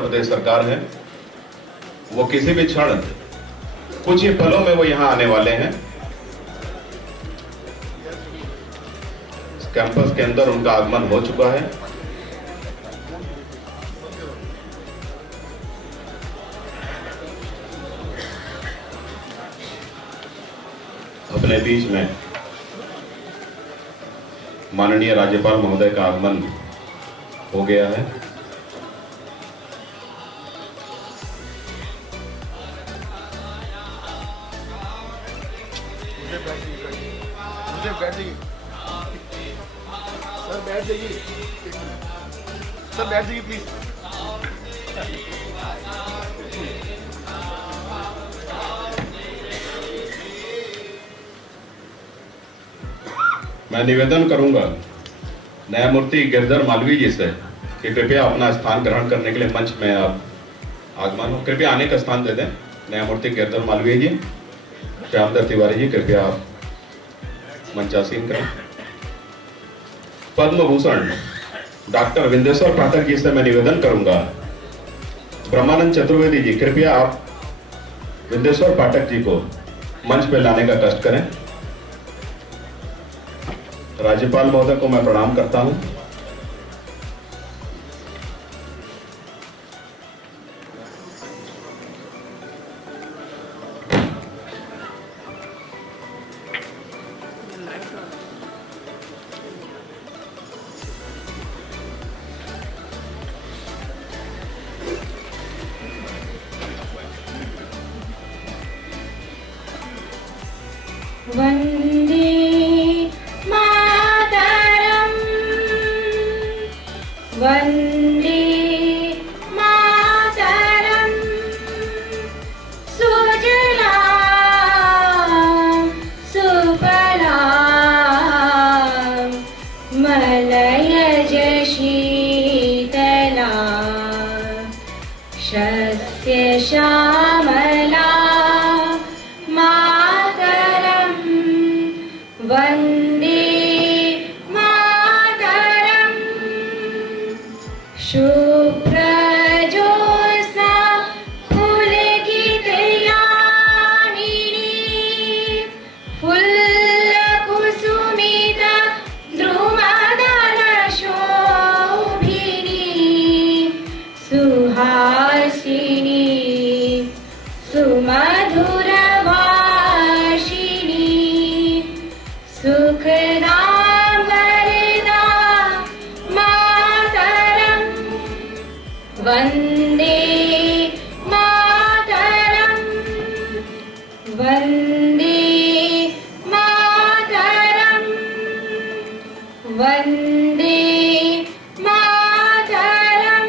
उत्तर प्रदेश सरकार है वो किसी भी क्षण कुछ ही पलों में वो यहां आने वाले हैं। कैंपस के अंदर उनका आगमन हो चुका है। अपने बीच में माननीय राज्यपाल महोदय का आगमन हो गया है। मुझे बैठ जाइए सर, बैठ जाइए सर, बैठ जाइए प्लीज। मैं निवेदन करूंगा न्यायमूर्ति गिरधर मालवीय जी से कि कृपया अपना स्थान ग्रहण करने के लिए मंच में आप आगमन हो। कृपया आने का स्थान दे दें। न्यायमूर्ति गिरधर मालवीय जी, श्यामदत्त तिवारी जी, कृपया आप मंचासीन करें। पद्म भूषण डॉक्टर विंदेश्वर पाठक जी से मैं निवेदन करूंगा, ब्रह्मानंद चतुर्वेदी जी, कृपया आप विंदेश्वर पाठक जी को मंच पे लाने का कष्ट करें। राज्यपाल महोदय को मैं प्रणाम करता हूं। वंदे मातरम, वंदे मातरम, सुजलां सुफलां मलयज शीतलां शस्य श्यामला वंदे मातरम। शुभ्रज्योत्स्ना पुलकितयामिनी फुल्लकुसुमिता द्रुमदलशोभिनी सुहासिनी सुमधुरभाषिणी सुखदां वरदां मातरं। वंदे मातरं, वंदे मातरं, वंदे मातरं।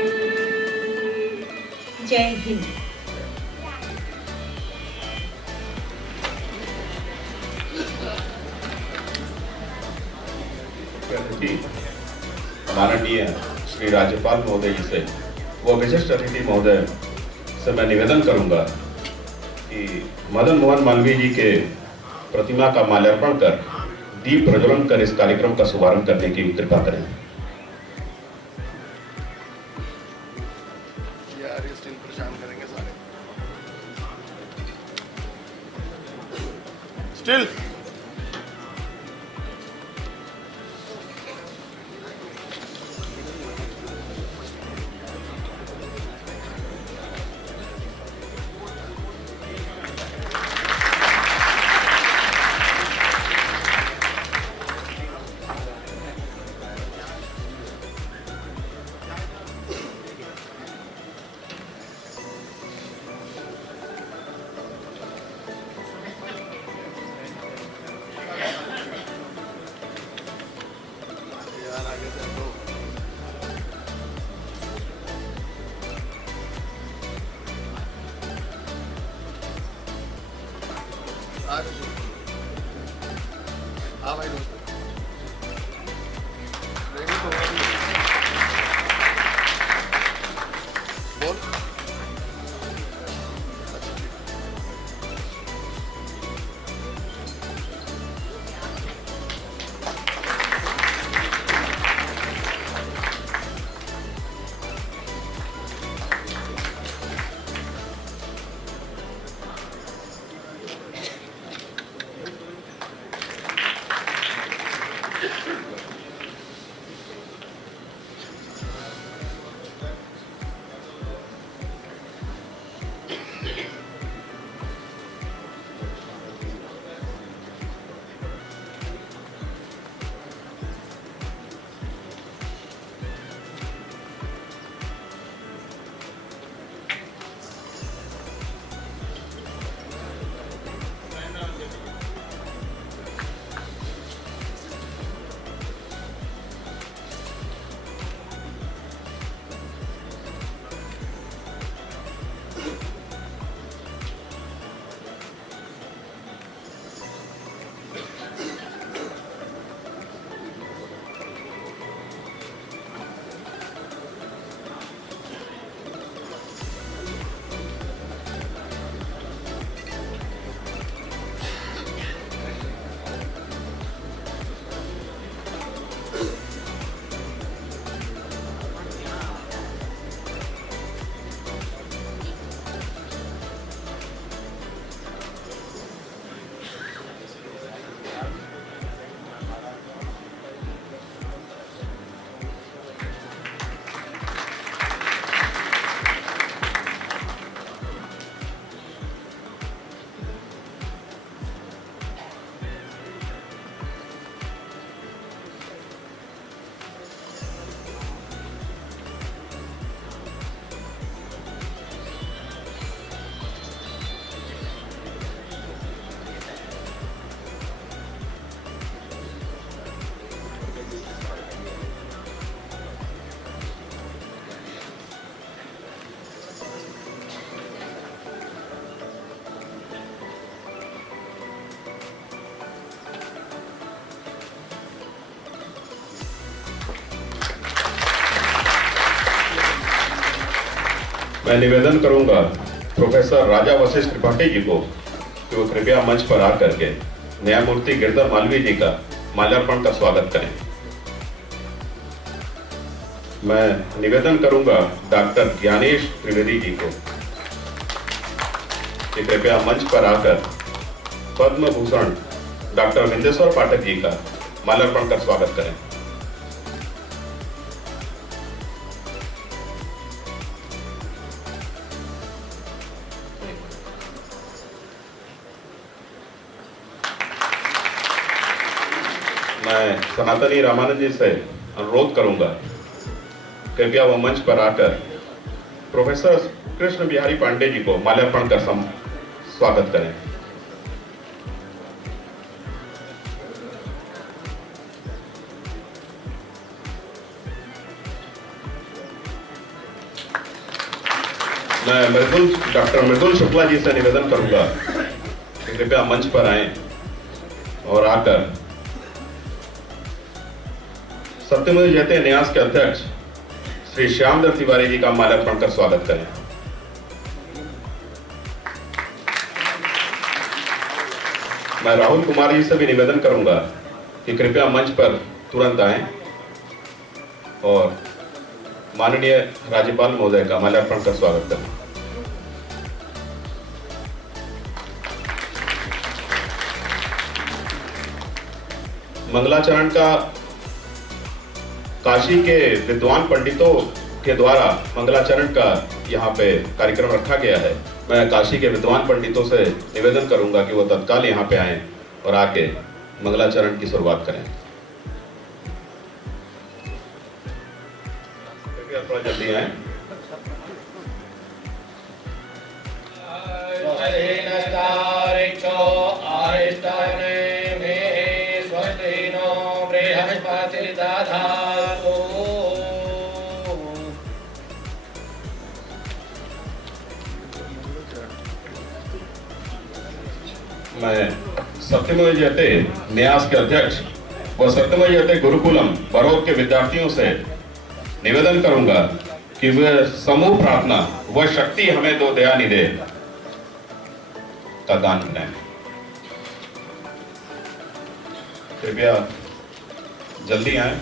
जय हिंद। माननीय श्री राज्यपाल महोदय जी से, वो विशिष्ट अतिथि महोदय से मैं निवेदन करूंगा कि मदन मोहन मालवीय जी के प्रतिमा का माल्यार्पण कर दीप प्रज्वलन कर इस कार्यक्रम का शुभारंभ करने की कृपा करें। यार ये स्टिल परेशान करेंगे सारे। स्टिल हाँ भाई दोस्त रेडी तो बोल। मैं निवेदन करूंगा प्रोफेसर राजा वशिष्ठ त्रिपाठी जी को कि वो कृपया मंच पर आकर के न्यायमूर्ति गिरधर मालवीय जी का माल्यार्पण का स्वागत करें। मैं निवेदन करूंगा डॉक्टर ज्ञानेश त्रिवेदी जी को कि कृपया मंच पर आकर पद्म भूषण डॉक्टर विंदेश्वर पाठक जी का माल्यार्पण कर स्वागत करें। मैं सनातनी रामानंद जी से अनुरोध करूंगा कृपया वो मंच पर आकर प्रोफेसर कृष्ण बिहारी पांडे जी को माल्यार्पण कर स्वागत करें। मैं डॉक्टर मृदुल शुक्ला जी से निवेदन करूंगा कि कृपया मंच पर आएं और आकर सत्यमेव जयते न्यास के अध्यक्ष श्री श्यामदत्त तिवारी जी का माल्यार्पण कर स्वागत करें। मैं राहुल कुमार जी से भी निवेदन करूंगा कि कृपया मंच पर तुरंत आएं और माननीय राज्यपाल महोदय का माल्यार्पण कर स्वागत करें। मंगलाचरण का काशी के विद्वान पंडितों के द्वारा मंगलाचरण का यहाँ पे कार्यक्रम रखा गया है। मैं काशी के विद्वान पंडितों से निवेदन करूंगा कि वो तत्काल यहाँ पे आएं और आके मंगलाचरण की शुरुआत करें। कृपया थोड़ा जल्दी आएं। मैं सत्यमेव जयते न्यास के अध्यक्ष व सत्यमेव जयते गुरुकुलम बरौर के विद्यार्थियों से निवेदन करूंगा कि वे समूह प्रार्थना व शक्ति हमें दो दयानिधे का दान करें। कृपया जल्दी आए।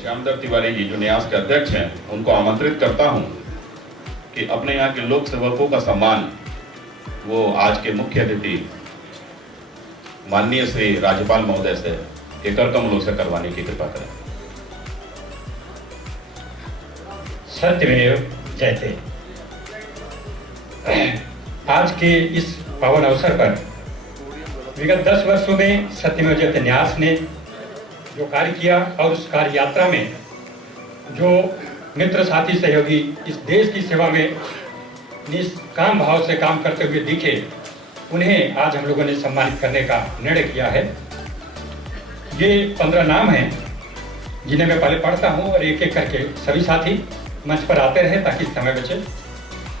श्यामदत्त तिवारी जी जो न्यास के अध्यक्ष हैं उनको आमंत्रित करता हूं कि अपने यहाँ के लोक सेवकों का सम्मान वो आज के मुख्य अतिथि माननीय श्री राज्यपाल महोदय से केकर कमलों से करवाने की कृपा करें। सत्यमेव जयते। आज के इस पावन अवसर पर विगत 10 वर्षों में सत्यमेव जयते न्यास ने जो कार्य किया और उस कार्य यात्रा में जो मित्र साथी सहयोगी इस देश की सेवा में निष्काम भाव से काम करते हुए दिखे, उन्हें आज हम लोगों ने सम्मानित करने का निर्णय किया है। ये 15 नाम हैं जिन्हें मैं पहले पढ़ता हूँ और एक एक करके सभी साथी मंच पर आते रहे ताकि समय बचे।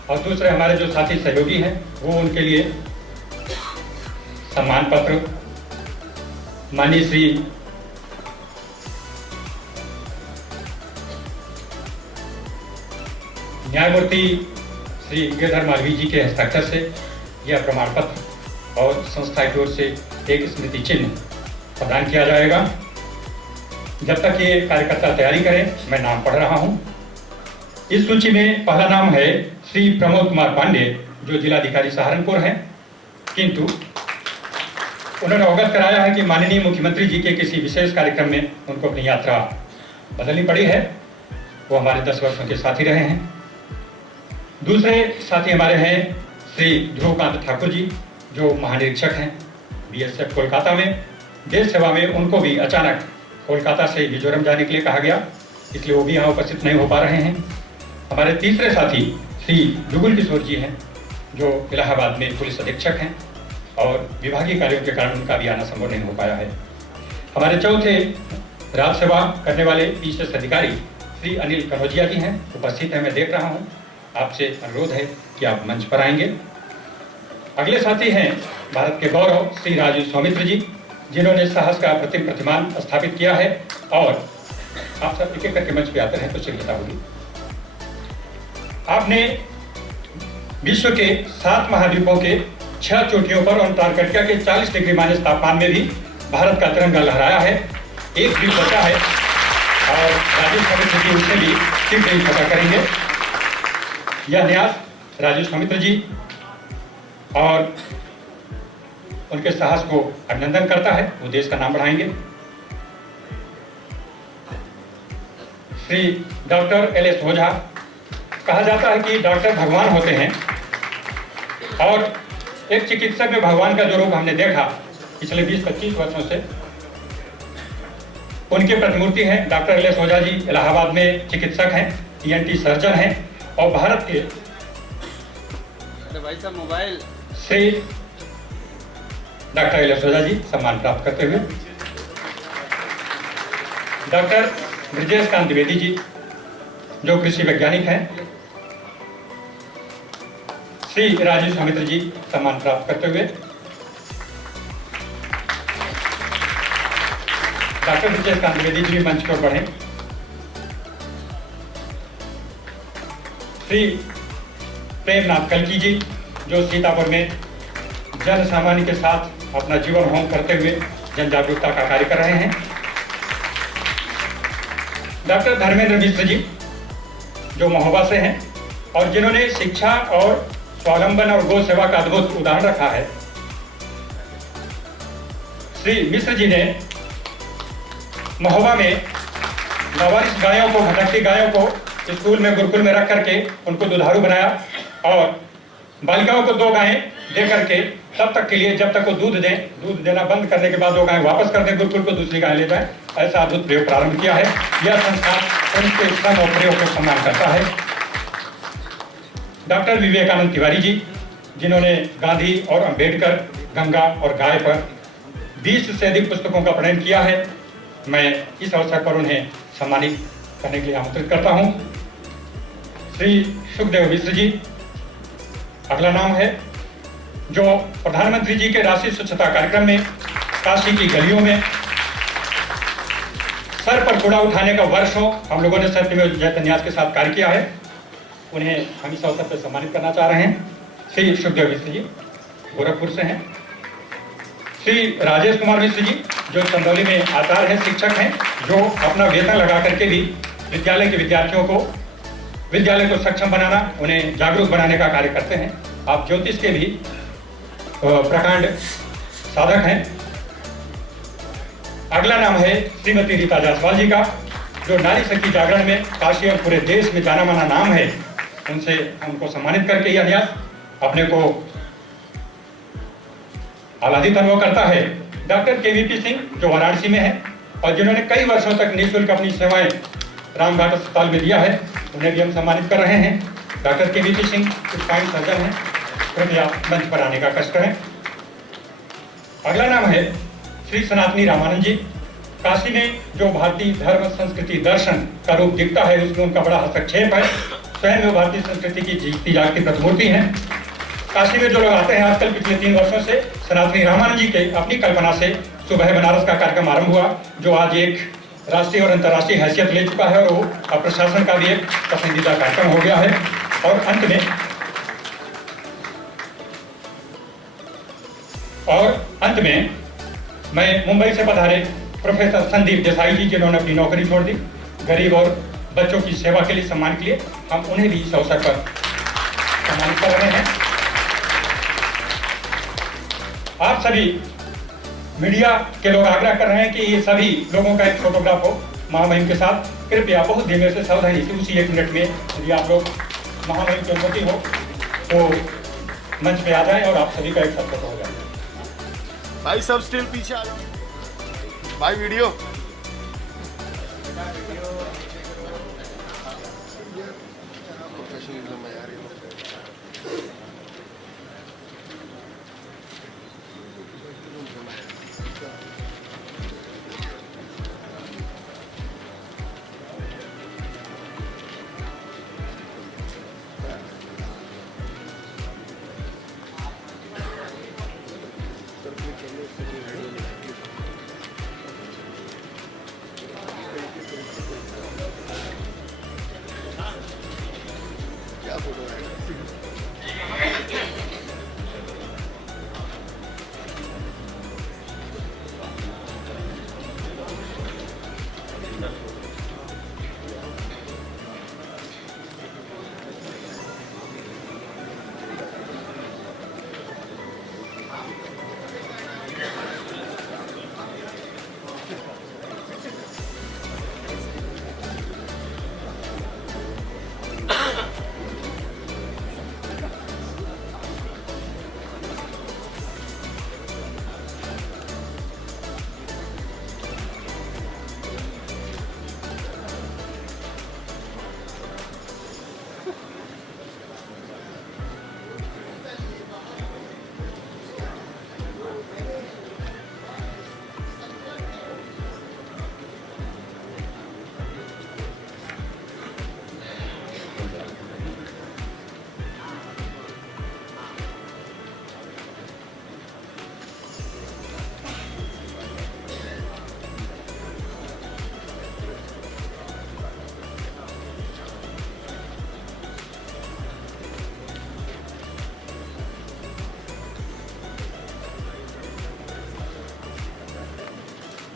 और दूसरे हमारे जो साथी सहयोगी हैं वो उनके लिए सम्मान पत्र माननीय श्री न्यायमूर्ति श्री गिरधर मालवीय जी के हस्ताक्षर से यह प्रमाण पत्र और संस्था की ओर से एक स्मृति चिन्ह प्रदान किया जाएगा। जब तक ये कार्यकर्ता तैयारी करें, मैं नाम पढ़ रहा हूं। इस सूची में पहला नाम है श्री प्रमोद कुमार पांडे, जो जिलाधिकारी सहारनपुर हैं, किंतु उन्होंने अवगत कराया है कि माननीय मुख्यमंत्री जी के किसी विशेष कार्यक्रम में उनको अपनी यात्रा बदलनी पड़ी है। वो हमारे 10 वर्षों के साथी रहे हैं। दूसरे साथी हमारे हैं श्री ध्रुवकांत ठाकुर जी, जो महानिरीक्षक हैं BSF कोलकाता में। देश सेवा में उनको भी अचानक कोलकाता से मिजोरम जाने के लिए कहा गया, इसलिए वो भी यहाँ उपस्थित नहीं हो पा रहे हैं। हमारे तीसरे साथी श्री जुगुल किशोर जी हैं, जो इलाहाबाद में पुलिस अधीक्षक हैं और विभागीय कार्यों के कारण उनका भी आना संभव नहीं हो पाया है। हमारे चौथे राज सेवा करने वाले PCS अधिकारी श्री अनिल कनौजिया जी हैं, उपस्थित हैं, मैं देख रहा हूँ। आपसे अनुरोध है कि आप मंच पर आएंगे। अगले साथी हैं भारत के गौरव श्री राजीव सौमित्र जी, जिन्होंने साहस का प्रतिमान स्थापित किया है। और आप सब एक एक करके मंच पे आते हैं तो शीघ्रता होगी। आपने विश्व के 7 महाद्वीपों के 6 चोटियों पर और अंटार्कटिका के 40 डिग्री माइनस तापमान में भी भारत का तिरंगा लहराया है। एक द्वीप बचा है और राजीव सौमित्र जी उसे भी शीघ्र ही पता करेंगे। यह न्यास राजीव सौमित्र जी और उनके साहस को अभिनंदन करता है, वो देश का नाम बढ़ाएंगे। श्री डॉक्टर LS ओझा, कहा जाता है कि डॉक्टर भगवान होते हैं और एक चिकित्सक में भगवान का जो रूप हमने देखा पिछले 20-25 वर्षों से, उनकी प्रतिमूर्ति है। डॉक्टर LS ओझा जी इलाहाबाद में चिकित्सक हैं, ENT सर्जन हैं और भारत के भाई साहब mobile Shri doctor LS Ojha ji सम्मान प्राप्त करते हुए डॉक्टर ब्रजेश कांत द्विवेदी जी, जो कृषि वैज्ञानिक हैं, श्री राजीव सौमित्र जी सम्मान प्राप्त करते हुए डॉक्टर ब्रजेश कांत द्विवेदी जी मंच पर बढ़े। श्री प्रेमनाथ कल्की जी, जो सीतापुर में जन सामान्य के साथ अपना जीवन होम करते हुए जन जागरूकता का कार्य कर रहे हैं। डॉक्टर धर्मेंद्र मिश्र जी, जो महोबा से हैं और जिन्होंने शिक्षा और स्वावलंबन और गौ सेवा का अद्भुत उदाहरण रखा है। श्री मिश्र जी ने महोबा में नववारिश गायों को, भटकती गायों को स्कूल में, गुरुकुल में रख करके उनको दुधारू बनाया और बालिकाओं को 2 गायें दे करके तब तक के लिए जब तक वो दूध देना बंद करने के बाद 2 गायें वापस कर दें गुरुकुल को, दूसरी गाय ले जाए, ऐसा अद्भुत प्रयोग प्रारंभ किया है। यह संस्थान उनके श्रम और प्रयोग को सम्मान करता है। डॉक्टर विवेकानंद तिवारी जी, जिन्होंने गांधी और अंबेडकर, गंगा और गाय पर 20 से अधिक पुस्तकों का पठन किया है, मैं इस अवसर पर उन्हें सम्मानित करने के लिए आमंत्रित करता हूं। श्री सुखदेव मिश्र जी, अगला नाम है, जो प्रधानमंत्री जी के राष्ट्रीय स्वच्छता कार्यक्रम में काशी की गलियों में सर पर कूड़ा उठाने का वर्षों हम लोगों ने सत्यमेव जयते न्यास के साथ कार्य किया है। उन्हें हम इस अवसर पर सम्मानित करना चाह रहे हैं। श्री सुखदेव मिश्र जी गोरखपुर से हैं। श्री राजेश कुमार मिश्र जी, जो चंदौली में आचार्य हैं, शिक्षक हैं, जो अपना वेतन लगा करके भी विद्यालय के विद्यार्थियों को, विद्यालय को सक्षम बनाना, उन्हें जागरूक बनाने का कार्य करते हैं। आप ज्योतिष के भी प्रकांड साधक हैं। अगला नाम है श्रीमती रीता जायसवाल जी का, जो नारी शक्ति जागरण में काशी और पूरे देश में जाना माना नाम है, उनसे उनको सम्मानित करके यह न्यास अपने को आह्लादित अनुभव करता है। डॉक्टर KVP सिंह जो वाराणसी में है और जिन्होंने कई वर्षों तक निःशुल्क अपनी सेवाएं रामघाट अस्पताल में दिया है, उन्हें भी हम सम्मानित कर रहे हैं। Doctor KVP Singh spine surgeon हैं, कृपया मंच पर आने का कष्ट करें। अगला नाम है श्री सनातनी रामानंद जी। काशी में जो भारतीय धर्म संस्कृति दर्शन का रूप दिखता है, उसमें उनका बड़ा हस्तक्षेप है। स्वयं वो भारतीय संस्कृति की जीती जागती प्रतिमूर्ति हैं। काशी में जो लोग आते हैं आजकल, पिछले 3 वर्षों से सनातनी रामानंद जी के अपनी कल्पना से सुबह बनारस का कार्यक्रम आरंभ हुआ, जो आज एक राष्ट्रीय और अंतर्राष्ट्रीय हैसियत ले चुका है और वो अब प्रशासन का भी एक पसंदीदा कार्यक्रम हो गया है। और अंत में मैं मुंबई से पधारे प्रोफेसर संदीप देसाई जी, जिन्होंने अपनी नौकरी छोड़ दी गरीब और बच्चों की सेवा के लिए, सम्मान के लिए, हम उन्हें भी इस अवसर पर सम्मानित कर रहे हैं। आप सभी मीडिया के लोग आग्रह कर रहे हैं कि ये सभी लोगों का एक फोटोग्राफ हो महामहिम के साथ। कृपया बहुत धीमे से, सावधानी से, उसी 1 मिनट में यदि आप लोग महामहिम की अनुमति हो तो मंच पे आ जाए और आप सभी का एक साथ फोटो हो जाए। भाई सब स्टिल पीछे आ जाओ भाई, वीडियो प्रोफेशनलिज्म है यार। क्या फोटो है?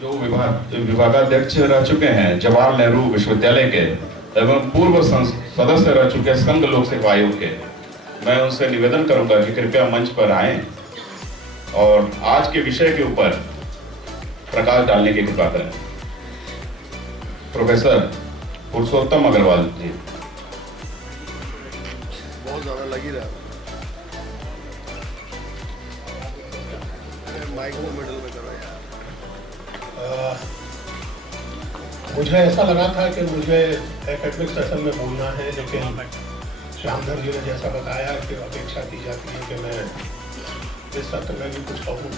जो विभागाध्यक्ष रह चुके हैं जवाहरलाल नेहरू विश्वविद्यालय के एवं पूर्व सदस्य रह चुके संघ लोक सेवा आयोग के, मैं उनसे निवेदन करूंगा कि कृपया मंच पर आएं और आज के विषय के ऊपर प्रकाश डालने की कृपा करें। प्रोफेसर पुरुषोत्तम अग्रवाल जी। बहुत ज्यादा लग ही रहा है। माइक को मिडल में करो यार। मुझे ऐसा लगा था कि मुझे एकेडमिक सेशन में बोलना है, लेकिन श्यामधर जी ने जैसा बताया कि अपेक्षा की जाती है कि मैं इस सत्र में भी कुछ कहूँ,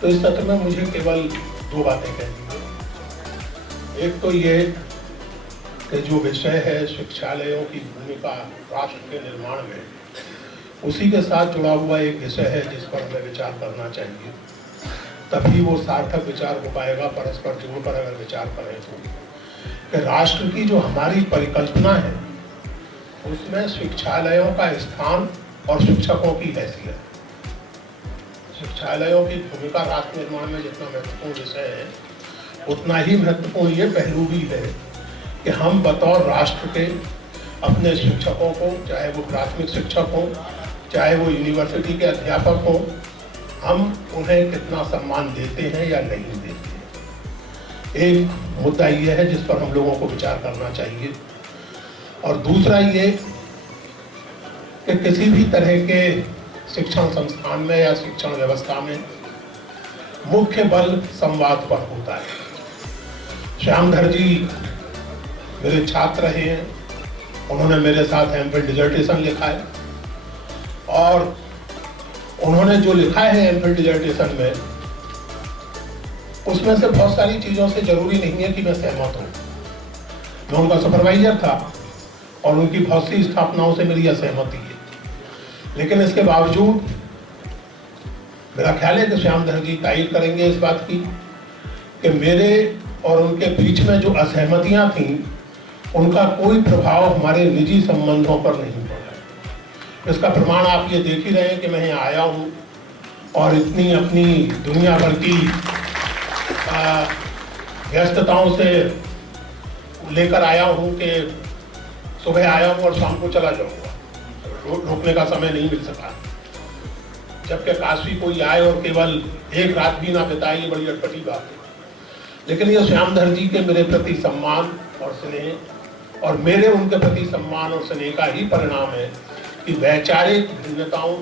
तो इस सत्र में मुझे केवल 2 बातें कहनी है। एक तो ये कि जो विषय है शिक्षालयों की भूमिका राष्ट्र के निर्माण में, उसी के साथ जुड़ा हुआ एक विषय है जिस पर हमें विचार करना चाहिए, तभी वो सार्थक विचार हो पाएगा। परस्पर जोड़ पर अगर विचार करें तो कि राष्ट्र की जो हमारी परिकल्पना है उसमें शिक्षालयों का स्थान और शिक्षकों की हैसियत, शिक्षालयों की भूमिका राष्ट्र निर्माण में जितना महत्वपूर्ण विषय है, उतना ही महत्वपूर्ण ये पहलू भी है कि हम बतौर राष्ट्र के अपने शिक्षकों को, चाहे वो प्राथमिक शिक्षक हो, चाहे वो यूनिवर्सिटी के अध्यापक हो, हम उन्हें कितना सम्मान देते हैं या नहीं देते हैं। एक मुद्दा ये है जिस पर हम लोगों को विचार करना चाहिए, और दूसरा ये कि किसी भी तरह के शिक्षण संस्थान में या शिक्षण व्यवस्था में मुख्य बल संवाद पर होता है। श्यामधर जी मेरे छात्र रहे हैं, उन्होंने मेरे साथ एमफिल डिसर्टेशन लिखा है, और उन्होंने जो लिखा है एमफिल डिसर्टेशन में, उसमें से बहुत सारी चीज़ों से जरूरी नहीं है कि मैं सहमत हूँ। मैं उनका सुपरवाइजर था और उनकी बहुत सी स्थापनाओं से मेरी असहमति है, लेकिन इसके बावजूद मेरा ख्याल है कि श्यामधर जी तारीफ करेंगे इस बात की कि मेरे और उनके बीच में जो असहमतियां थीं उनका कोई प्रभाव हमारे निजी संबंधों पर नहीं पड़ा। इसका प्रमाण आप ये देख ही रहे हैं कि मैं यहाँ आया हूँ और इतनी अपनी दुनिया भर की व्यस्तताओं से लेकर आया हूँ कि सुबह आया हूँ और शाम को चला जाऊँगा, रुकने का समय नहीं मिल सका। जबकि काशी कोई आए और केवल एक रात भी ना बिताए, ये बड़ी अटपटी बात है। लेकिन ये श्यामधर जी के मेरे प्रति सम्मान और स्नेह और मेरे उनके प्रति सम्मान और स्नेह का ही परिणाम है कि वैचारिक भिन्नताओं,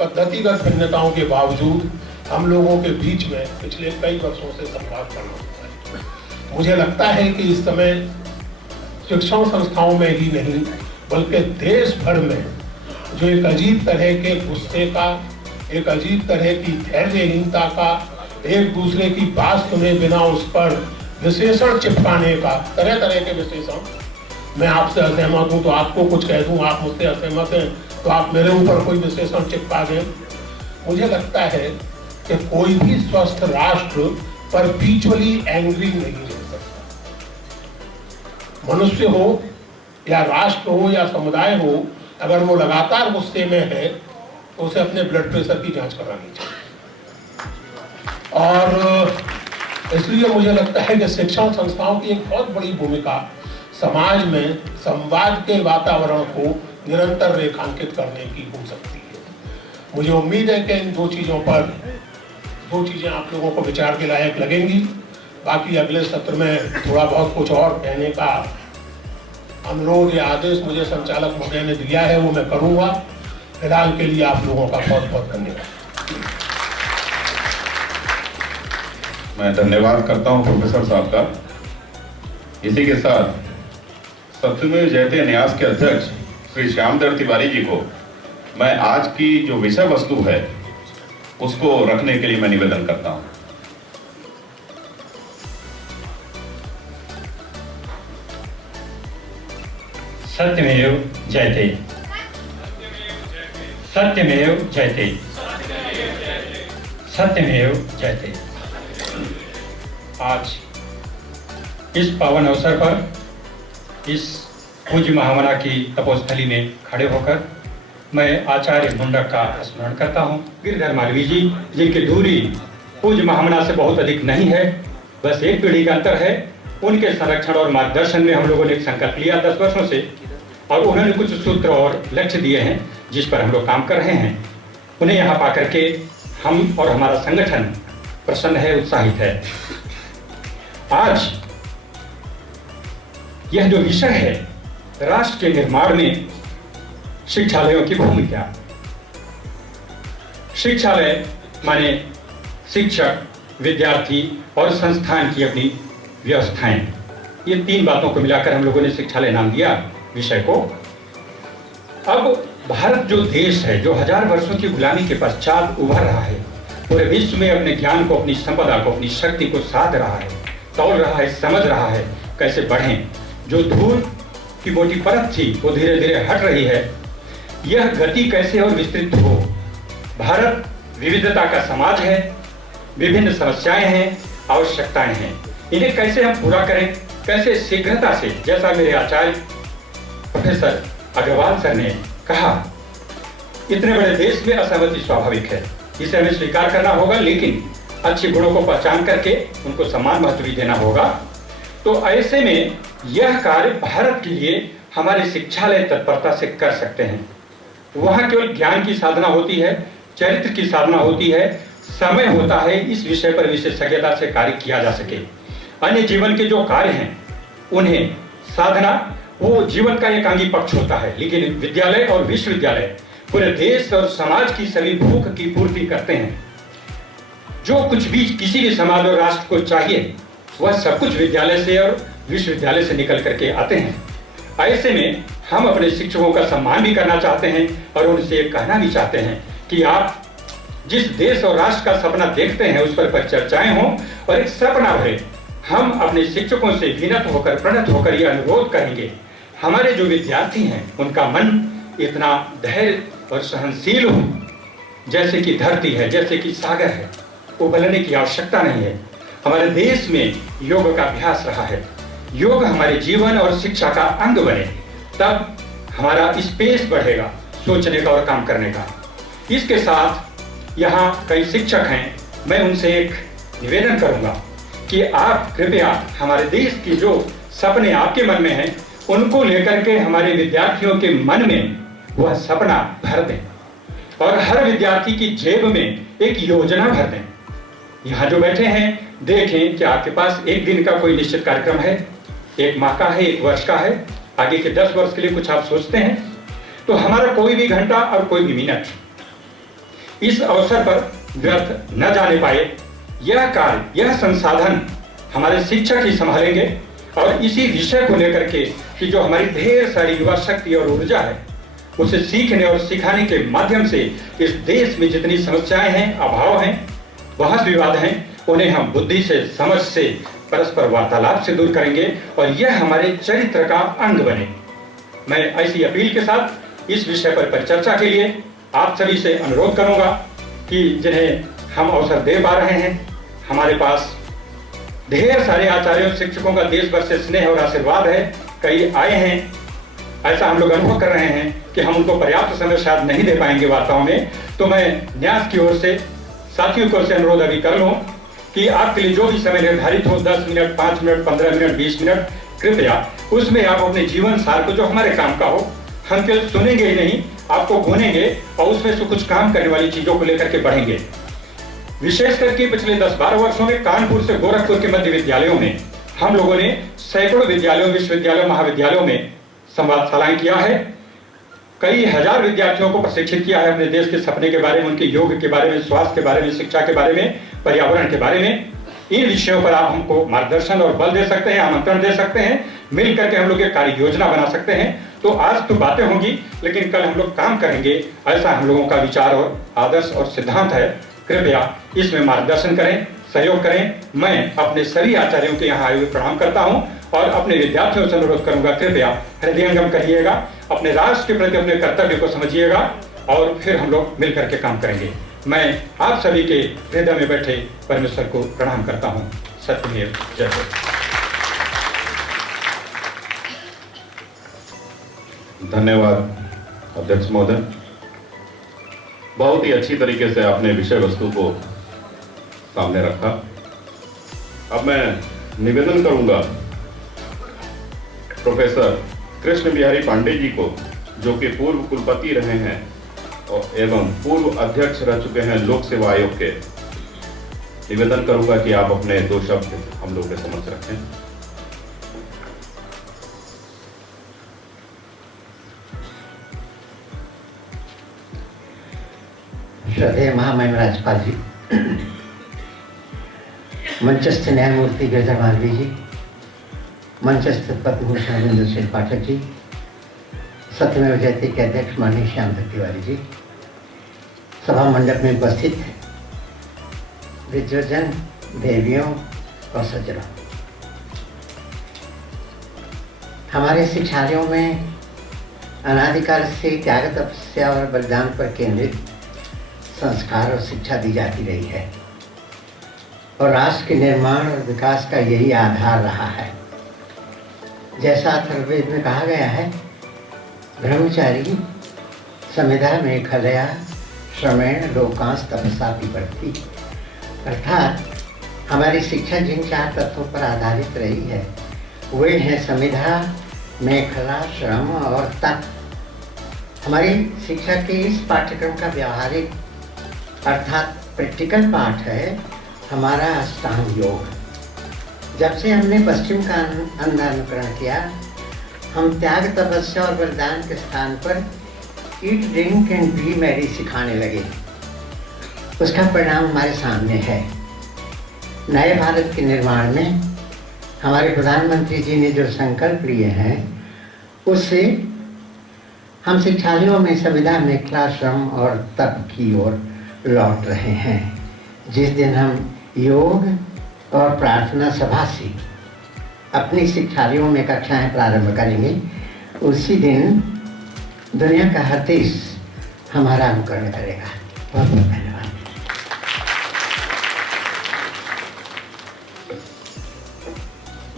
पद्धतिगत भिन्नताओं के बावजूद हम लोगों के बीच में पिछले कई वर्षों से संवाद करना होता है। मुझे लगता है कि इस समय शिक्षण संस्थाओं में ही नहीं बल्कि देश भर में जो एक अजीब तरह के गुस्से का, एक अजीब तरह की धैर्यहीनता का, एक दूसरे की बात सुने बिना उस पर विशेषण चिपकाने का, तरह तरह के विशेषण, मैं आपसे असहमत हूं तो आपको कुछ कह दूं, आप मुझसे असहमत हैं तो आप मेरे ऊपर कोई विशेषण चिपका दें। मुझे लगता है कि कोई भी स्वस्थ राष्ट्र परपीचुअली एंग्री नहीं रह सकता। मनुष्य हो या राष्ट्र हो या समुदाय हो, अगर वो लगातार गुस्से में है तो उसे अपने ब्लड प्रेशर की जांच करानी चाहिए। और इसलिए मुझे लगता है कि शिक्षण संस्थाओं की एक बहुत बड़ी भूमिका समाज में संवाद के वातावरण को निरंतर रेखांकित करने की हो सकती है। मुझे उम्मीद है कि इन दो चीजें आप लोगों को विचार के लायक लगेंगी। बाकी अगले सत्र में थोड़ा बहुत कुछ और कहने का अनुरोध या आदेश मुझे संचालक महोदय ने दिया है, वो मैं करूंगा। फिलहाल के लिए आप लोगों का बहुत बहुत धन्यवाद। मैं धन्यवाद करता हूं प्रोफेसर साहब का। इसी के साथ सत्यमेव जयते न्यास के अध्यक्ष श्री श्यामधर तिवारी जी को मैं आज की जो विषय वस्तु है उसको रखने के लिए मैं निवेदन करता हूं। सत्यमेव जयते, सत्यमेव जयते, सत्यमेव जयते। आज इस पावन अवसर पर इस पूज्य महामना की तपोस्थली में खड़े होकर मैं आचार्य मुंडक का स्मरण करता हूँ। गिरधर मालवीय जी, जिनकी दूरी पूज्य महामना से बहुत अधिक नहीं है, बस एक पीढ़ी का अंतर है, उनके संरक्षण और मार्गदर्शन में हम लोगों ने एक संकल्प लिया 10 वर्षों से, और उन्होंने कुछ सूत्र और लक्ष्य दिए हैं जिस पर हम लोग काम कर रहे हैं। उन्हें यहाँ पा करके हम और हमारा संगठन प्रसन्न है, उत्साहित है। आज यह जो विषय है, राष्ट्र के निर्माण में शिक्षालयों की भूमिका। शिक्षालय माने शिक्षक, विद्यार्थी और संस्थान की अपनी व्यवस्थाएं, ये 3 बातों को मिलाकर हम लोगों ने शिक्षालय नाम दिया विषय को। अब भारत जो देश है, जो 1000 वर्षों की गुलामी के पश्चात उभर रहा है, पूरे विश्व में अपने ज्ञान को, अपनी संपदा को, अपनी शक्ति को साध रहा है, तौल रहा है, समझ रहा है कैसे बढ़ें। जो धूल की मोटी परत थी वो धीरे धीरे हट रही है। यह गति कैसे और विस्तृत हो। भारत विविधता का समाज है, विभिन्न समस्याएं हैं, आवश्यकताएं हैं। इन्हें कैसे हम पूरा करें, कैसे शीघ्रता से, जैसा मेरे आचार्य प्रोफेसर अग्रवाल सर ने कहा, इतने बड़े देश में असहमति स्वाभाविक है, इसे हमें स्वीकार करना होगा, लेकिन अच्छे गुणों को पहचान करके उनको सम्मान महत्व भी देना होगा। तो ऐसे में यह कार्य भारत के लिए हमारे शिक्षालय तत्परता से कर सकते हैं। वहां केवल ज्ञान की साधना होती है, चरित्र की साधना होती है, समय होता है इस विषय पर विशेषज्ञता से कार्य किया जा सके। अन्य जीवन के जो कार्य हैं उन्हें साधना वो जीवन का एक अंगी पक्ष होता है, लेकिन विद्यालय और विश्वविद्यालय पूरे देश और समाज की सभी भूख की पूर्ति करते हैं। जो कुछ भी किसी भी समाज और राष्ट्र को चाहिए वह सब कुछ विद्यालय से और विश्वविद्यालय से निकल करके आते हैं। ऐसे में हम अपने शिक्षकों का सम्मान भी करना चाहते हैं और उनसे कहना भी चाहते हैं कि आप जिस देश और राष्ट्र का सपना देखते हैं उस पर चर्चाएं हों और एक सपना भरे। हम अपने शिक्षकों से विनत होकर प्रणत होकर यह अनुरोध करेंगे, हमारे जो विद्यार्थी हैं उनका मन इतना धैर्य और सहनशील हो जैसे कि धरती है, जैसे कि सागर है, उबलने की आवश्यकता नहीं है। हमारे देश में योग का अभ्यास रहा है। योग हमारे जीवन और शिक्षा का अंग बने, तब हमारा स्पेस बढ़ेगा सोचने का और काम करने का। इसके साथ यहाँ कई शिक्षक हैं, मैं उनसे एक निवेदन करूंगा कि आप कृपया हमारे देश की जो सपने आपके मन में हैं उनको लेकर के हमारे विद्यार्थियों के मन में वह सपना भर दें और हर विद्यार्थी की जेब में एक योजना भर दें। यहाँ जो बैठे हैं देखें कि आपके पास एक दिन का कोई निश्चित कार्यक्रम है, एक माह का है, एक वर्ष का है, आगे के 10 वर्ष के लिए कुछ आप सोचते हैं, तो हमारा कोई भी घंटा और कोई भी मिनट इस अवसर पर व्यर्थ न जाने पाए। यह कार्य, यह संसाधन हमारे शिक्षक ही संभालेंगे और इसी विषय को लेकर के कि जो हमारी ढेर सारी युवा शक्ति और ऊर्जा है उसे सीखने और सिखाने के माध्यम से इस देश में जितनी समस्याएं हैं, अभाव हैं, बहस विवाद हैं, उन्हें हम बुद्धि से, समझ से, परस्पर वार्तालाप से दूर करेंगे और यह हमारे चरित्र का अंग बने। मैं ऐसी अपील के साथ इस विषय पर परिचर्चा के लिए आप सभी से अनुरोध करूंगा कि जिन्हें हम अवसर दे पा रहे हैं, हमारे पास ढेर सारे आचार्यों शिक्षकों का देश भर से स्नेह और आशीर्वाद है, कई आए हैं, ऐसा हम लोग अनुभव कर रहे हैं कि हम उनको पर्याप्त समय शायद नहीं दे पाएंगे वार्ताओं में। तो मैं न्यास की ओर से, साथियों की ओर से अनुरोध अभी कर लूं कि आपके लिए जो भी समय निर्धारित हो, 10 मिनट, 5 मिनट, 15 मिनट, 20 मिनट, कृपया उसमें आप अपने जीवन सार को जो हमारे काम का हो, हम केवल सुनेंगे ही नहीं, आपको भूनेंगे और उसमें से कुछ काम करने वाली चीजों को लेकर के बढ़ेंगे। विशेष करके पिछले 10-12 वर्षों में कानपुर से गोरखपुर के मध्य विद्यालयों में हम लोगों ने सैकड़ों विद्यालयों, विश्वविद्यालयों, महाविद्यालयों में संवादशालाएं किया है। कई हजार विद्यार्थियों को प्रशिक्षित किया है अपने देश के सपने के बारे में, उनके योग के बारे में, स्वास्थ्य के बारे में, शिक्षा के बारे में, पर्यावरण के बारे में। इन विषयों पर आप हमको मार्गदर्शन और बल दे सकते हैं, आमंत्रण दे सकते हैं, मिल करके हम लोग एक कार्य योजना बना सकते हैं। तो आज तो बातें होंगी लेकिन कल हम लोग काम करेंगे, ऐसा हम लोगों का विचार और आदर्श और सिद्धांत है। कृपया इसमें मार्गदर्शन करें, सहयोग करें। मैं अपने सभी आचार्यों के यहाँ आए हुए प्रणाम करता हूँ और अपने विद्यार्थियों से अनुरोध करूंगा, कृपया हृदयंगम करिएगा, अपने राष्ट्र के प्रति अपने कर्तव्य को समझिएगा और फिर हम लोग मिलकर के काम करेंगे। मैं आप सभी के हृदय में बैठे परमेश्वर को प्रणाम करता हूँ। सत्यमेव जयते। धन्यवाद अध्यक्ष महोदय, बहुत ही अच्छी तरीके से आपने विषय वस्तु को सामने रखा। अब मैं निवेदन करूंगा प्रोफेसर कृष्ण बिहारी पांडे जी को, जो कि पूर्व कुलपति रहे हैं और एवं पूर्व अध्यक्ष रह चुके हैं लोक सेवा आयोग के। निवेदन करूंगा कि आप अपने 2 शब्द हम लोग के समक्ष रखें। श्रद्धेय महामहिम राज्यपाल जी, मंचस्थ न्यायमूर्ति गिरधर मालवीय जी, मंचस्थ पद्मभूषण रविंद्र सिंह पाठक जी, सत्यमेव जयते के अध्यक्ष माननीय श्याम तिवारी जी, सभा मंडप में उपस्थित विद्वजन, देवियों और सज्जनों, हमारे शिक्षालयों में अनादिकाल से त्याग, तपस्या और बलिदान पर केंद्रित संस्कार और शिक्षा दी जाती रही है और राष्ट्र के निर्माण और विकास का यही आधार रहा है। जैसा अथर्ववेद में कहा गया है, ब्रह्मचारी समिधा में खलया श्रमेण लोकांश तपसा पिबर्ति, अर्थात हमारी शिक्षा जिन 4 तत्वों पर आधारित रही है वे हैं समिधा, मेखला, श्रम और तप। हमारी शिक्षा के इस पाठ्यक्रम का व्यावहारिक अर्थात प्रैक्टिकल पार्ट है हमारा अष्टांग योग। जब से हमने पश्चिम का अंधा अनुकरण किया, हम त्याग, तपस्या और बलिदान के स्थान पर ईट, ड्रिंक एंड बी मैरी सिखाने लगे। उसका परिणाम हमारे सामने है। नए भारत के निर्माण में हमारे प्रधानमंत्री जी ने जो संकल्प लिए हैं, उससे हम शिक्षालयों में संविदा में क्लासरूम और तप की ओर लौट रहे हैं। जिस दिन हम योग और प्रार्थना सभा से अपनी शिक्षालयों में कक्षाएं प्रारंभ करेंगे, उसी दिन दुनिया का हर देश हमारा अनुकरण करेगा। बहुत बहुत धन्यवाद।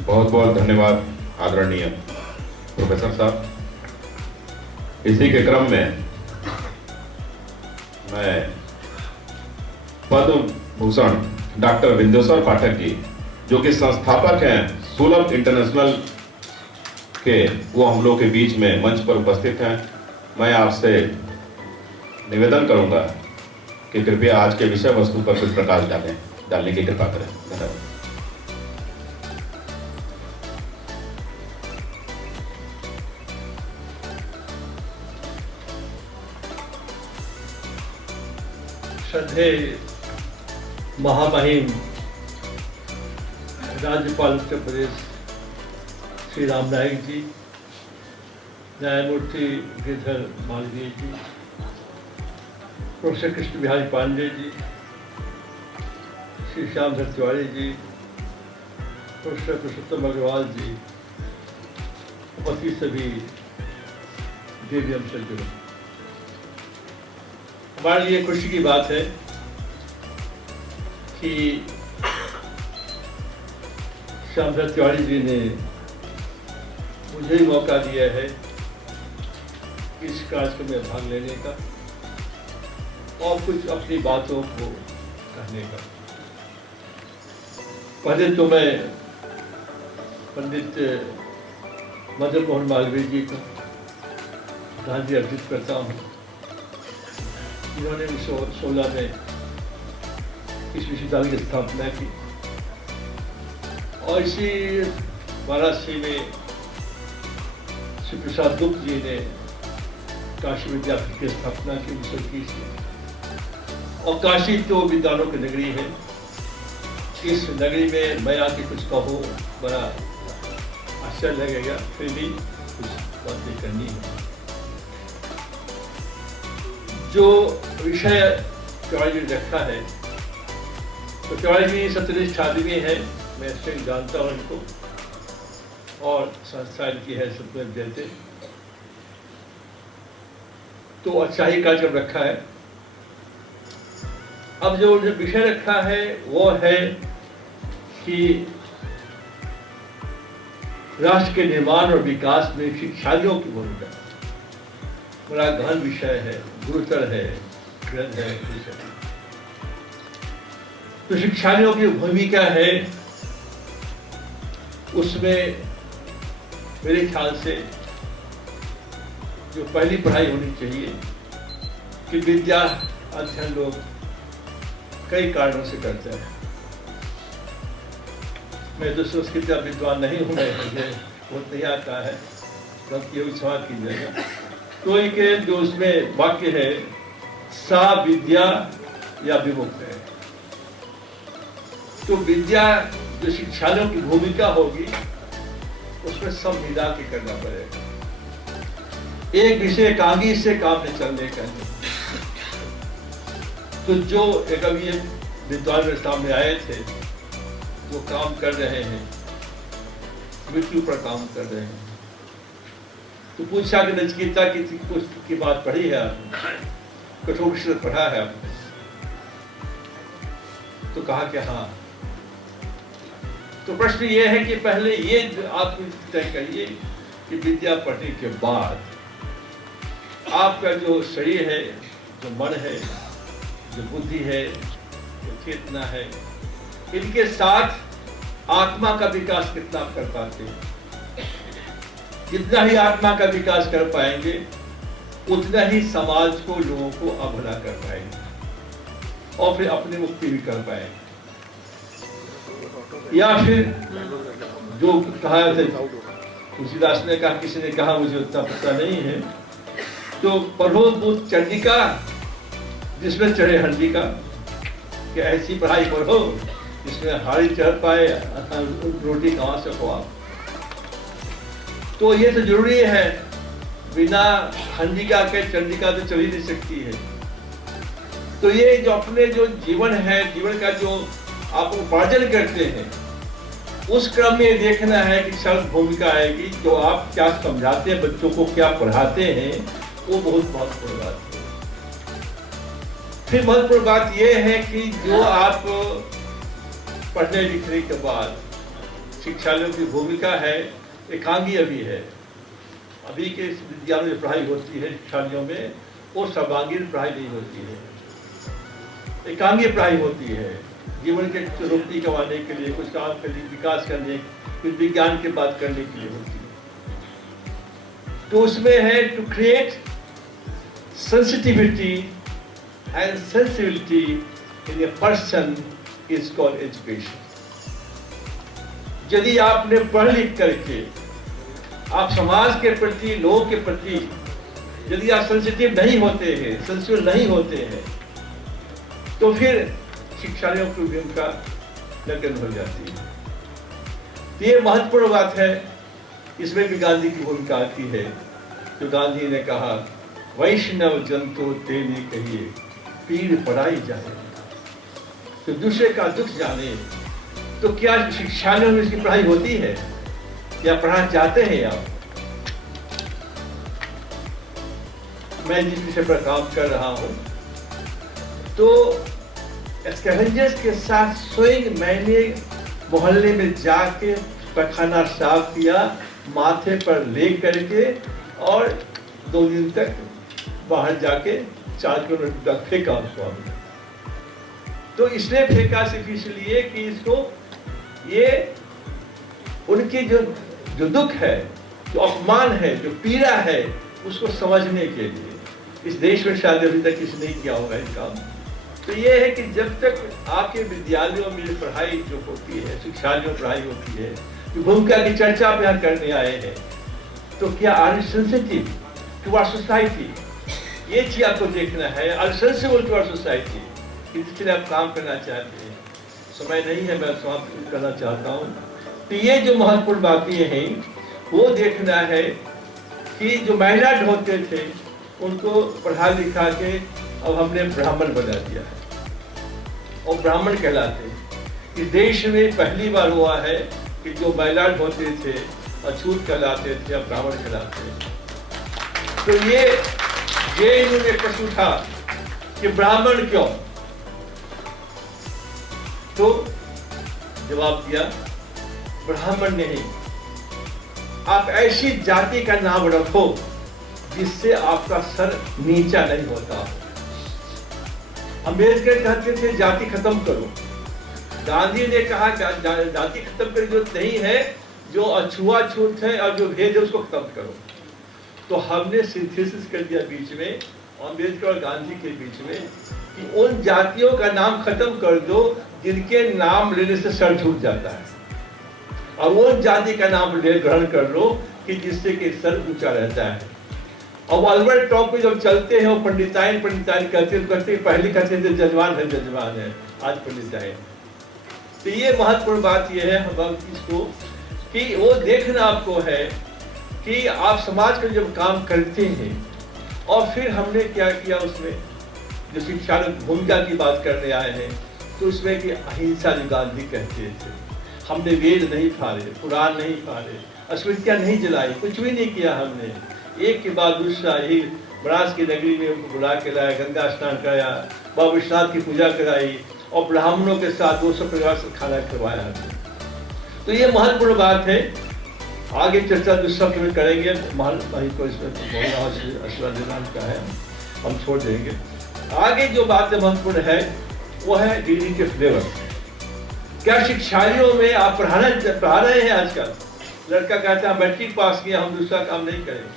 बहुत बहुत धन्यवाद आदरणीय प्रोफेसर साहब। इसी के क्रम में मैं पद्म भूषण डॉक्टर विंदेश्वर पाठक जी, जो कि संस्थापक हैं सुलभ इंटरनेशनल के, वो हम लोग के बीच में मंच पर उपस्थित हैं। मैं आपसे निवेदन करूंगा कि कृपया आज के विषय वस्तु पर कुछ प्रकाश डालने की कृपा करें। धन्यवाद। श्रद्धेय महामहिम राज्यपाल उत्तर प्रदेश श्री राम नाईक जी, न्यायमूर्ति गिरधर मालवीय जी, प्रोफेसर कृष्ण बिहारी पांडे जी, श्री श्यामधर तिवारी जी, प्रोफेसर पुरुषोत्तम अग्रवाल जी, उपस्थित सभी देवी सज्जनों, हमारे लिए खुशी की बात है कि श्यामधर तिवारी जी ने मुझे ही मौका दिया है इस कार्यक्रम में भाग लेने का और कुछ अपनी बातों को कहने का। पहले तो मैं पंडित मदन मोहन मालवीय जी का गांधी अर्पित करता हूँ, जिन्होंने 1916 में इस विश्वविद्यालय की स्थापना की और इसी वाराणसी में श्री प्रसाद गुप्त जी ने काशी विद्यापीठ की स्थापना की 1921 में। और काशी तो विद्वानों की नगरी है। इस नगरी में मैं आके कुछ कहूँ बड़ा आश्चर्य लगेगा, फिर भी कुछ बातें करनी है। जो विषय तिवारी जी ने रखा है, तो तिवारी जी सत्यनिष्ठ आदमी है, मैं स्वयं जानता हूँ इनको, और संस्था इनकी है सत्यमेव जयते। तो अच्छा ही कार्यक्रम रखा है। अब जो विषय रखा है वो है कि राष्ट्र के निर्माण और विकास में शिक्षालयों की भूमिका। बड़ा गहन विषय है, गुरुतर है, ग्रंथ है विषय। तो शिक्षालयों की भूमिका है, उसमें मेरे ख्याल से जो पहली पढ़ाई होनी चाहिए कि विद्या अध्ययन लोग कई कारणों से करते हैं। मैं तो संस्कृत का विद्वान नहीं हूँ, मुझे बहुत नहीं आता है, बल्कि ये सवाल कीजिएगा। तो एक जो उसमें वाक्य है, सा विद्या या विमुक्त है। तो विद्या जो शिक्षालयों की भूमिका होगी उसमें सब मिला के करना पड़ेगा। एक विषय एकांगी से काम नहीं चलने का नहीं। तो जो एक अभी ये विद्वान मेरे सामने आए थे, जो काम कर रहे हैं, मृत्यु पर काम कर रहे हैं, तो पूछा कि नचिकेता की बात पढ़ी है आपने, कठोपनिषद पढ़ा है आपने? तो कहा कि हाँ। तो प्रश्न ये है कि पहले ये आप तय करिए कि विद्या पढ़ने के बाद आपका जो शरीर है, जो मन है, जो बुद्धि है, जो चेतना है, इनके साथ आत्मा का विकास कितना आप कर पाते हैं। जितना ही आत्मा का विकास कर पाएंगे उतना ही समाज को, लोगों को आप भला कर पाएंगे और फिर अपनी मुक्ति भी कर पाएंगे। या फिर जो कहा तुलसीदास ने कहा, किसी ने कहा, मुझे उतना पता नहीं है, तो पढ़ो बुद्ध चंडिका जिसमें चढ़े हंडिका, कि ऐसी पढ़ाई पढ़ो जिसमें हारी चढ़ पाए, रोटी कहाँ से खो आप। तो ये तो जरूरी है, बिना हंडिका के चंडिका तो चल ही नहीं सकती है। तो ये जो अपने जो जीवन है, जीवन का जो आप उपार्जन करते हैं, उस क्रम में देखना है कि सर्व भूमिका आएगी, जो आप क्या समझाते हैं बच्चों को, क्या पढ़ाते हैं, वो बहुत महत्वपूर्ण बात है। फिर महत्वपूर्ण बात यह है कि जो आप पढ़ने लिखने के बाद शिक्षालयों की भूमिका है, एकांगी अभी है। अभी के विद्यालयों में पढ़ाई होती है शिक्षालयों में, और सर्वांगीण पढ़ाई नहीं होती है, एकांगी पढ़ाई होती है। जीवन के रोटी कमाने के लिए, कुछ काम के लिए, विकास करने, कुछ विज्ञान की बात करने के लिए होती है। तो उसमें है to create sensitivity and sensibility in a person is called education. यदि आपने पढ़ लिख करके आप समाज के प्रति, लोगों के प्रति यदि आप सेंसिटिव नहीं होते हैं, सेंसिटिव नहीं होते हैं, तो फिर शिक्षालयों की भूमिका नगण्य हो जाती है। तो ये महत्वपूर्ण बात है। इसमें भी गांधी की भूमिका आती है, जो गांधी ने कहा, वैष्णव जंतु तेने कहिए पीड़ पड़ाई जाए, तो दूसरे का दुख जाने। तो क्या शिक्षालयों में इसकी पढ़ाई होती है, या पढ़ाना चाहते हैं आप? मैं जिस विषय पर काम कर रहा हूं, तो स्कैवेंजर्स के साथ स्वयं मैंने मोहल्ले में जाके पैखाना साफ किया, माथे पर ले करके, और 2 दिन तक बाहर जाके 4 किलोमीटर तक फेंका उसको। तो इसलिए फेंका सिर्फ इसलिए कि इसको, ये उनकी जो दुख है, जो अपमान है, जो पीड़ा है, उसको समझने के लिए। इस देश में शायद अभी तक किसी नहीं किया होगा इस काम। तो ये है कि जब तक आपके विद्यालयों में पढ़ाई जो होती है, शिक्षालयों में पढ़ाई होती है, जो भूमिका की चर्चा आप यहाँ करने आए हैं, तो क्या are you sensitive to our society? ये चीज आपको देखना है, are you sensible to our society, कि जिसके आप काम करना चाहते हैं। समय नहीं है, मैं समाप्त करना चाहता हूँ। तो ये जो महत्वपूर्ण बातें हैं, वो देखना है कि जो महिला ढोते थे, उनको पढ़ा लिखा के अब हमने ब्राह्मण बना दिया है, और ब्राह्मण कहलाते हैं। इस देश में पहली बार हुआ है कि जो महिला ढोते थे अछूत कहलाते थे, अब ब्राह्मण कहलाते हैं। तो ये इन्होंने प्रश्न उठा कि ब्राह्मण क्यों? तो जवाब दिया, ब्राह्मण नहीं, आप ऐसी जाति का नाम रखो जिससे आपका सर नीचा नहीं होता। अम्बेडकर कहते थे जाति खत्म करो, गांधी ने कहा जाति खत्म करने की जरूरत नहीं है, जो अछूआछूत है और जो भेद है उसको खत्म करो। तो हमने सिंथेसिस कर दिया बीच में, अम्बेडकर और गांधी के बीच में, कि उन जातियों का नाम खत्म कर दो जिनके नाम लेने से सर झुक जाता है, और वो जाति का नाम ग्रहण कर लो कि जिससे कि सर ऊंचा रहता है। और अल्बर्ट टॉप पे जब चलते हैं, वो पंडिताइन कहते पहले कहते थे जजमान है, आज पंडिताइन। तो ये महत्वपूर्ण बात ये है हम इसको, कि वो देखना आपको है कि आप समाज का जब काम करते हैं, और फिर हमने क्या किया उसमें, जो शिक्षा भूमिका की बात करने आए हैं, तो उसमें कि अहिंसा जो गांधी कहते थे, हमने वेद नहीं फाड़े, कुरान नहीं फाड़े, स्मृतियाँ नहीं जलाई, कुछ भी नहीं किया हमने। एक के बाद दूसरा ही बनारस की नगरी में उनको बुला के लाया, गंगा स्नान कराया, बाबा विश्वनाथ की पूजा कराई, और ब्राह्मणों के साथ 200 परिवार से खाना खिलवाया हमने। तो ये महत्वपूर्ण बात है। आगे चर्चा दूसरा में करेंगे, भाई को इसमें आशीर्वाद देना का है, हम छोड़ देंगे। आगे जो बात महत्वपूर्ण है वो है डिग्री के फ्लेवर। क्या शिक्षालयों में आप पढ़ा रहे हैं? आजकल लड़का कहता है मैट्रिक पास किया, हम दूसरा काम नहीं करेंगे।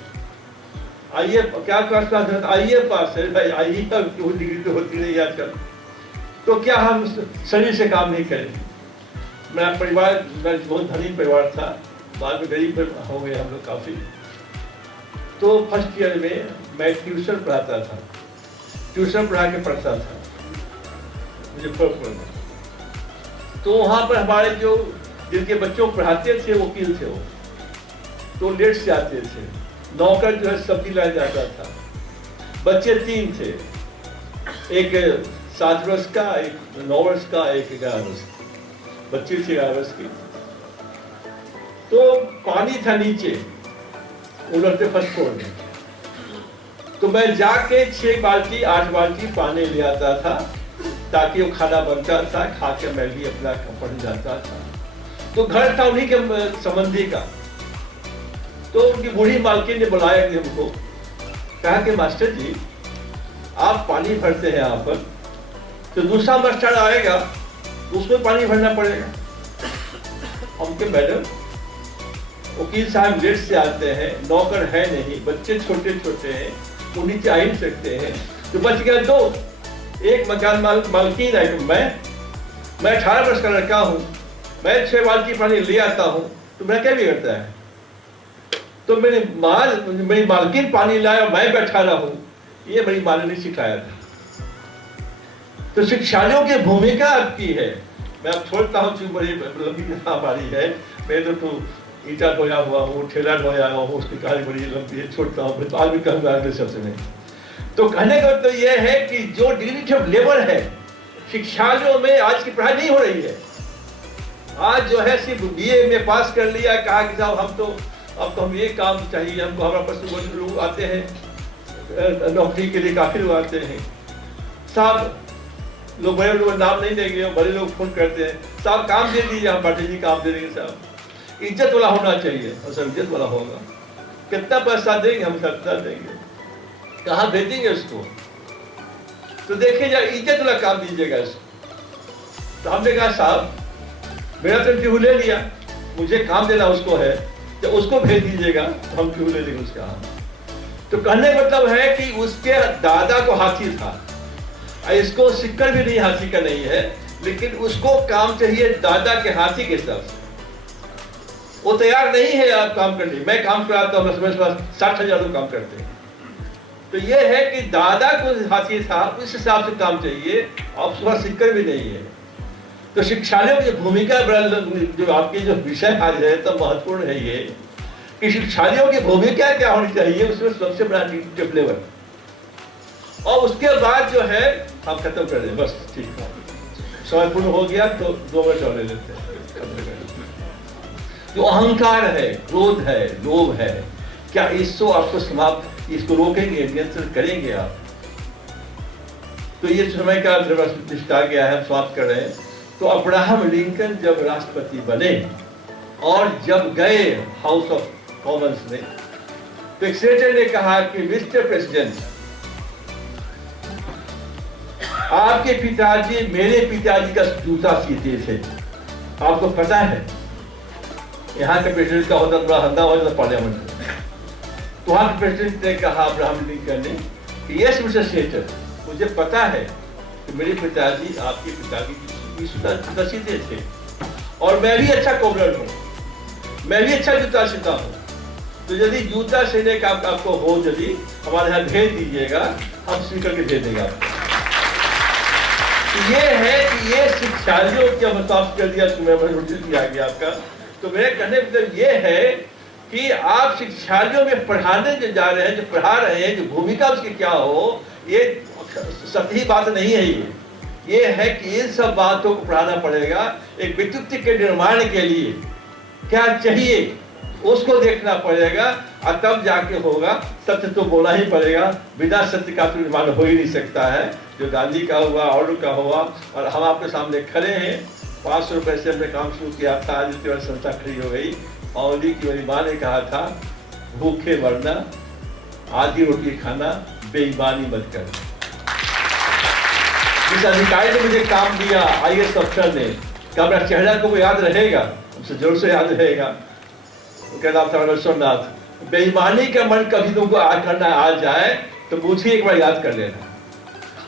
आइए क्या करता है? आइए पास है भाई, आइए डिग्री तो होती नहीं आजकल। तो क्या हम शरीर से काम नहीं करेंगे? मेरा परिवार, मेरा बहुत धनी परिवार था, बाद में गरीब हो गए हम लोग काफ़ी। तो फर्स्ट ईयर में मैं ट्यूशन पढ़ाता था, ट्यूशन पढ़ा के पढ़ता था मुजफ्फरपुर में। तो वहाँ पर हमारे जो जिनके बच्चों को पढ़ाते थे वकील थे वो, तो लेट से आते थे। नौकर जो है सब्जी लाने जाता था। बच्चे 3 थे, एक 7 वर्ष का, एक 9 वर्ष का, एक 11 वर्ष का। बच्चे थे 11 वर्ष की। तो पानी था नीचे, उलटते फर्स्ट फ्लोर में। तो मैं जाके 6 बाल्टी 8 बाल्टी पानी ले आता था, ताकि वो खाना बनता था, खा के मैं भी अपना पढ़ जाता था। तो घर था उन्हीं के संबंधी का। तो उनकी बूढ़ी मालकिन ने बुलाया कि हमको, कहा कि मास्टर जी आप पानी भरते हैं यहाँ पर, तो दूसरा मास्टर आएगा उसमें पानी भरना पड़ेगा। हम के मैडम वकील साहब लेट से आते हैं, नौकर है नहीं, बच्चे छोटे छोटे हैं, वो नीचे आ ही नहीं सकते हैं। तो बच गया 2, एक मकान मालकिन है। मैं 18 वर्ष का लड़का हूँ, मैं 6 बाल्टी पानी ले आता हूँ, तो मेरा क्या बिगड़ता है? तो मेरी मालकिन पानी लाया, मैं बैठा रहा हूँ, ये मेरी माँ ने नहीं सिखाया था। तो शिक्षालयों की भूमिका आपकी है। मैं अब छोड़ता हूँ, चूंकि बड़ी लंबी हमारी है। मैं तो ईटा ढोया हुआ हूँ, ठेला ढोया हुआ हूँ, उसकी कहानी बड़ी लंबी है, छोड़ता हूँ। तो आज भी कहूँगा अगले शब्द में। तो कहने का मतलब यह है कि जो डिग्निटी ऑफ लेबर है शिक्षालयों में, आज की पढ़ाई नहीं हो रही है। आज जो है सिर्फ BA में पास कर लिया, कहा कि साहब हम तो अब तो हम ये काम चाहिए हमको। हमारा पास लोग आते हैं नौकरी के लिए, काफी लोग आते हैं साहब, लोग बड़े लोग नाम नहीं देंगे, बड़े लोग फोन करते हैं, साहब काम दे दीजिए, हम पाटिल जी काम दे देंगे साहब। इज्जत वाला होना चाहिए, और सब इज्जत वाला होगा। कितना पैसा देंगे? हम सत्ता देंगे। कहाँ भेजेंगे उसको? तो देखिए जरा इज्जत वाला काम दीजिएगा इसको। तो हमने कहा साहब मेरा तो इंटरव्यू ले लिया, मुझे काम देना उसको है, तो उसको भेज दीजिएगा, तो हम क्यों ले लेंगे उसका। तो कहने का मतलब है कि उसके दादा को हाथी था, इसको सिक्कर भी नहीं हाथी का नहीं है, लेकिन उसको काम चाहिए दादा के हाथी के हिसाब से। वो तैयार नहीं है आप काम करने। मैं काम कराता हूँ, मेरे पास 60,000 लोग काम करते हैं। तो ये है कि दादा को हाथी था, उस हिसाब से काम चाहिए, और उसके पास सिक्कर भी नहीं है। तो शिक्षालयों की भूमिका, जो आपके जो विषय आज है तो महत्वपूर्ण है ये कि शिक्षालयों की भूमिका क्या होनी चाहिए, उसमें सबसे बड़ा लेवल। और उसके बाद जो है हम खत्म कर दें, बस ठीक है, समय पूर्ण हो गया तो 2 मिनट और ले लेते हैं। जो अहंकार है, क्रोध है, लोभ है, क्या इसको आपको समाप्त, इसको रोकेंगे, नियंत्रण करेंगे आप? तो ये समय का निष्ठा गया है, हम समाप्त कर रहे हैं। तो अब्राहम लिंकन जब राष्ट्रपति बने और जब गए हाउस ऑफ कॉमन्स में, तो एक सेनेटर ने कहा कि मिस्टर प्रेसिडेंट, आपके पिताजी मेरे पिताजी का जूता सीते थे, आपको पता है? यहाँ के प्रेसिडेंट का होता बड़ा हंगामा हो जाता पार्लियामेंट में। तो वहां के प्रेसिडेंट ने कहा अब्राहम लिंकन ने कि यस मिस्टर सेनेटर, मुझे पता है कि मेरे पिताजी आपके पिताजी की जूता सीते थे, और मैं भी अच्छा कोबलर हूँ, मैं भी अच्छा जूता सीता हूँ। तो यदि जूता सीने का आपको हो, यदि हमारे यहाँ भेज दीजिएगा, हम सी करके भेज देंगे आपको। ये है कि ये शिक्षालयों के मुताबिक कर दिया, किया गया आपका। तो मेरे कहने का मतलब ये है कि आप शिक्षालयों में पढ़ाने जो जा रहे हैं, जो पढ़ा रहे हैं, जो भूमिका उसकी क्या हो, ये सतही बात नहीं है। ये है कि इन सब बातों को पढ़ाना पड़ेगा। एक व्यक्तित्व के निर्माण के लिए क्या चाहिए उसको देखना पड़ेगा, और तब जाके होगा। सत्य तो बोलना ही पड़ेगा, बिना सत्य का तो निर्माण हो ही नहीं सकता है। जो गांधी का हुआ, और का हुआ, और हम आपके सामने खड़े हैं। 500 रुपए से हमने काम शुरू किया था, आज इतनी बड़ी संस्था खड़ी हो गई। और की मेरी माँ ने कहा था, भूखे मरना, आधी रोटी खाना, बेईमानी मत करना। जिस अधिकारी ने मुझे काम दिया, IAS अफसर ने, क्या मेरा चेहरा को याद रहेगा? हमसे जोर से याद रहेगा। उनका नाम था विश्वनाथ। बेईमानी का मन कभी तुमको करना आ जाए तो मुझे एक बार याद कर लेना।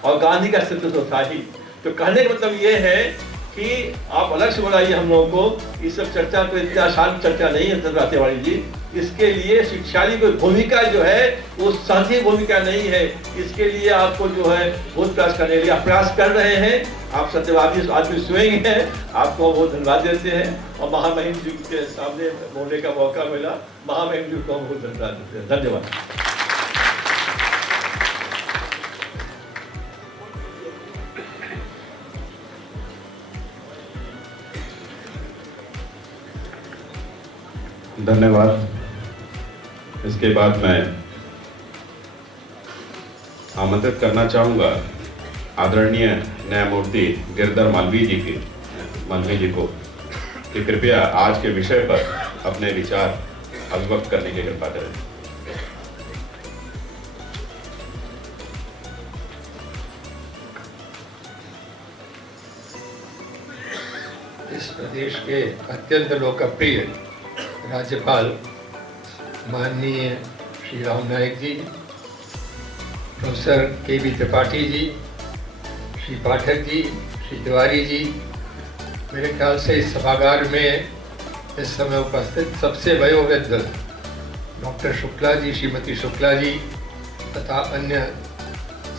और गांधी का सत्य तो था ही। तो कहने का मतलब ये है कि आप अलग से बुलाइए हम लोगों को। ये सब चर्चा तो इतनी आसान चर्चा नहीं है चंद्रा तिवारी जी। इसके लिए शिक्षाली की भूमिका जो है वो साझी भूमिका नहीं है। इसके लिए आपको जो है बहुत प्रयास करने के लिए प्रयास कर रहे हैं। आप सत्यवादी आदमी स्वयं हैं, आपको बहुत धन्यवाद देते हैं। और महामहिम जी के सामने बोलने का मौका मिला, महामहिम जी को बहुत धन्यवाद देते हैं। धन्यवाद। धन्यवाद। इसके बाद मैं आमंत्रित करना चाहूँगा आदरणीय न्यायमूर्ति गिरधर मालवीय जी को कि कृपया आज के विषय पर अपने विचार अभिव्यक्त करने की कृपा करें। इस प्रदेश के अत्यंत लोकप्रिय राज्यपाल माननीय श्री राम नाईक जी, प्रोफेसर के.बी. त्रिपाठी जी, श्री पाठक जी, श्री तिवारी जी, मेरे ख्याल से इस सभागार में इस समय उपस्थित सबसे वयोवृद्ध डॉक्टर शुक्ला जी, श्रीमती शुक्ला जी तथा अन्य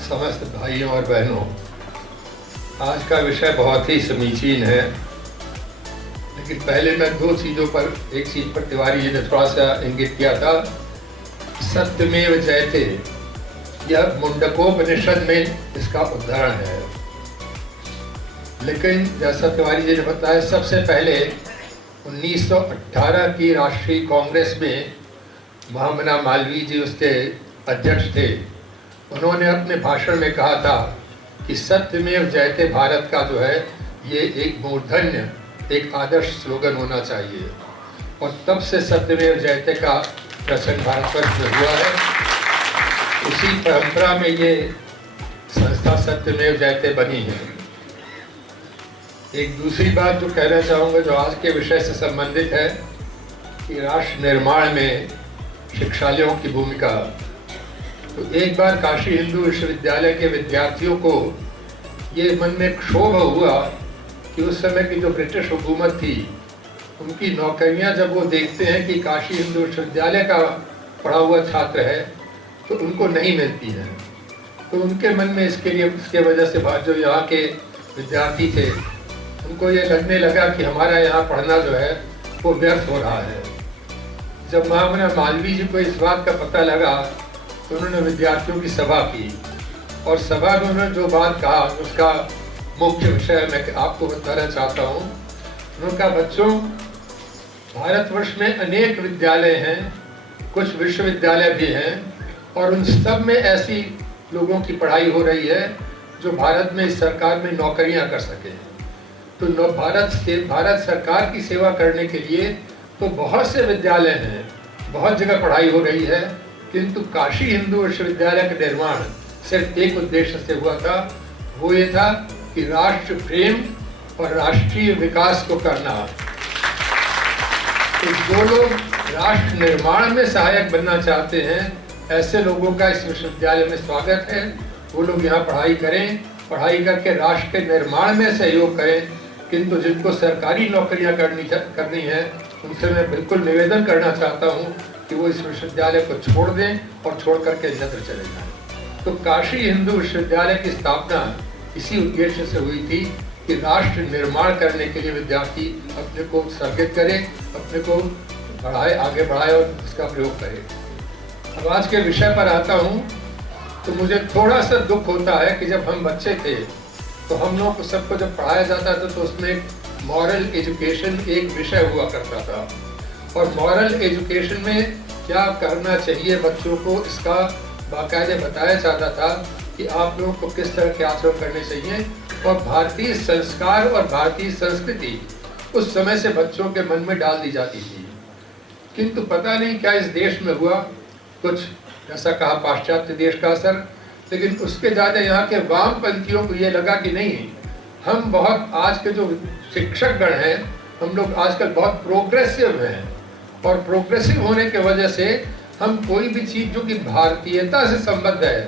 समस्त भाइयों और बहनों, आज का विषय बहुत ही समीचीन है। लेकिन पहले मैं दो चीज़ों पर, एक चीज़ पर तिवारी जी ने थोड़ा सा इंगित किया था, सत्यमेव जयते, यह मुंडकोपनिषद में इसका उदाहरण है। लेकिन जैसा तिवारी जी ने बताया, सबसे पहले 1918 की राष्ट्रीय कांग्रेस में महामना मालवीय जी उसके अध्यक्ष थे। उन्होंने अपने भाषण में कहा था कि सत्यमेव जयते भारत का जो है ये एक मूर्धन्य, एक आदर्श स्लोगन होना चाहिए। और तब से सत्यमेव जयते का प्रचलन भारतवर्ष में हुआ है। उसी परंपरा में ये संस्था सत्यमेव जयते बनी है। एक दूसरी बात जो कहना चाहूँगा, जो आज के विषय से संबंधित है, कि राष्ट्र निर्माण में शिक्षालयों की भूमिका। तो एक बार काशी हिंदू विश्वविद्यालय के विद्यार्थियों को ये मन में क्षोभ हुआ कि उस समय की जो ब्रिटिश हुकूमत थी, उनकी नौकरियां जब वो देखते हैं कि काशी हिंदू विश्वविद्यालय का पढ़ा हुआ छात्र है तो उनको नहीं मिलती हैं। तो उनके मन में इसके वजह से जो यहाँ के विद्यार्थी थे, उनको ये लगने लगा कि हमारा यहाँ पढ़ना जो है वो व्यर्थ हो रहा है। जब महामना मालवीय जी को इस बात का पता लगा तो उन्होंने विद्यार्थियों की सभा की, और सभा में उन्होंने जो बात कहा उसका मुख्य विषय मैं आपको बताना चाहता हूँ। उन्होंने कहा, बच्चों, भारतवर्ष में अनेक विद्यालय हैं, कुछ विश्वविद्यालय भी हैं, और उन सब में ऐसी लोगों की पढ़ाई हो रही है जो भारत में इस सरकार में नौकरियां कर सके। तो भारत सरकार की सेवा करने के लिए तो बहुत से विद्यालय हैं, बहुत जगह पढ़ाई हो रही है, किंतु काशी हिंदू विश्वविद्यालय का निर्माण सिर्फ एक उद्देश्य से हुआ था, वो ये था कि राष्ट्र प्रेम और राष्ट्रीय विकास को करना। तो जो लोग राष्ट्र निर्माण में सहायक बनना चाहते हैं, ऐसे लोगों का इस विश्वविद्यालय में स्वागत है। वो लोग यहाँ पढ़ाई करें, पढ़ाई करके राष्ट्र के निर्माण में सहयोग करें। किंतु जिनको सरकारी नौकरियाँ करनी है, उनसे मैं बिल्कुल निवेदन करना चाहता हूँ कि वो इस विश्वविद्यालय को छोड़ दें और छोड़ करके अन्यत्र चले जाएं। तो काशी हिंदू विश्वविद्यालय की स्थापना इसी उद्देश्य से हुई थी कि राष्ट्र निर्माण करने के लिए विद्यार्थी अपने को उत्सर्गित करें, अपने को आगे बढ़ाए और इसका प्रयोग करें। अब आज के विषय पर आता हूँ, तो मुझे थोड़ा सा दुख होता है कि जब हम बच्चे थे तो हम लोग सबको जब पढ़ाया जाता था तो उसमें मॉरल एजुकेशन एक विषय हुआ करता था, और मॉरल एजुकेशन में क्या करना चाहिए बच्चों को, इसका बाकायदे बताया जाता था कि आप लोगों को किस तरह के आचरण करने चाहिए। और भारतीय संस्कार और भारतीय संस्कृति उस समय से बच्चों के मन में डाल दी जाती थी। किंतु पता नहीं क्या इस देश में हुआ, कुछ ऐसा कहा पाश्चात्य देश का असर, लेकिन उसके ज़्यादा यहाँ के वामपंथियों को ये लगा कि नहीं, हम बहुत, आज के जो शिक्षकगण हैं, हम लोग आजकल बहुत प्रोग्रेसिव हैं, और प्रोग्रेसिव होने के वजह से हम कोई भी चीज़ जो कि भारतीयता से संबद्ध है,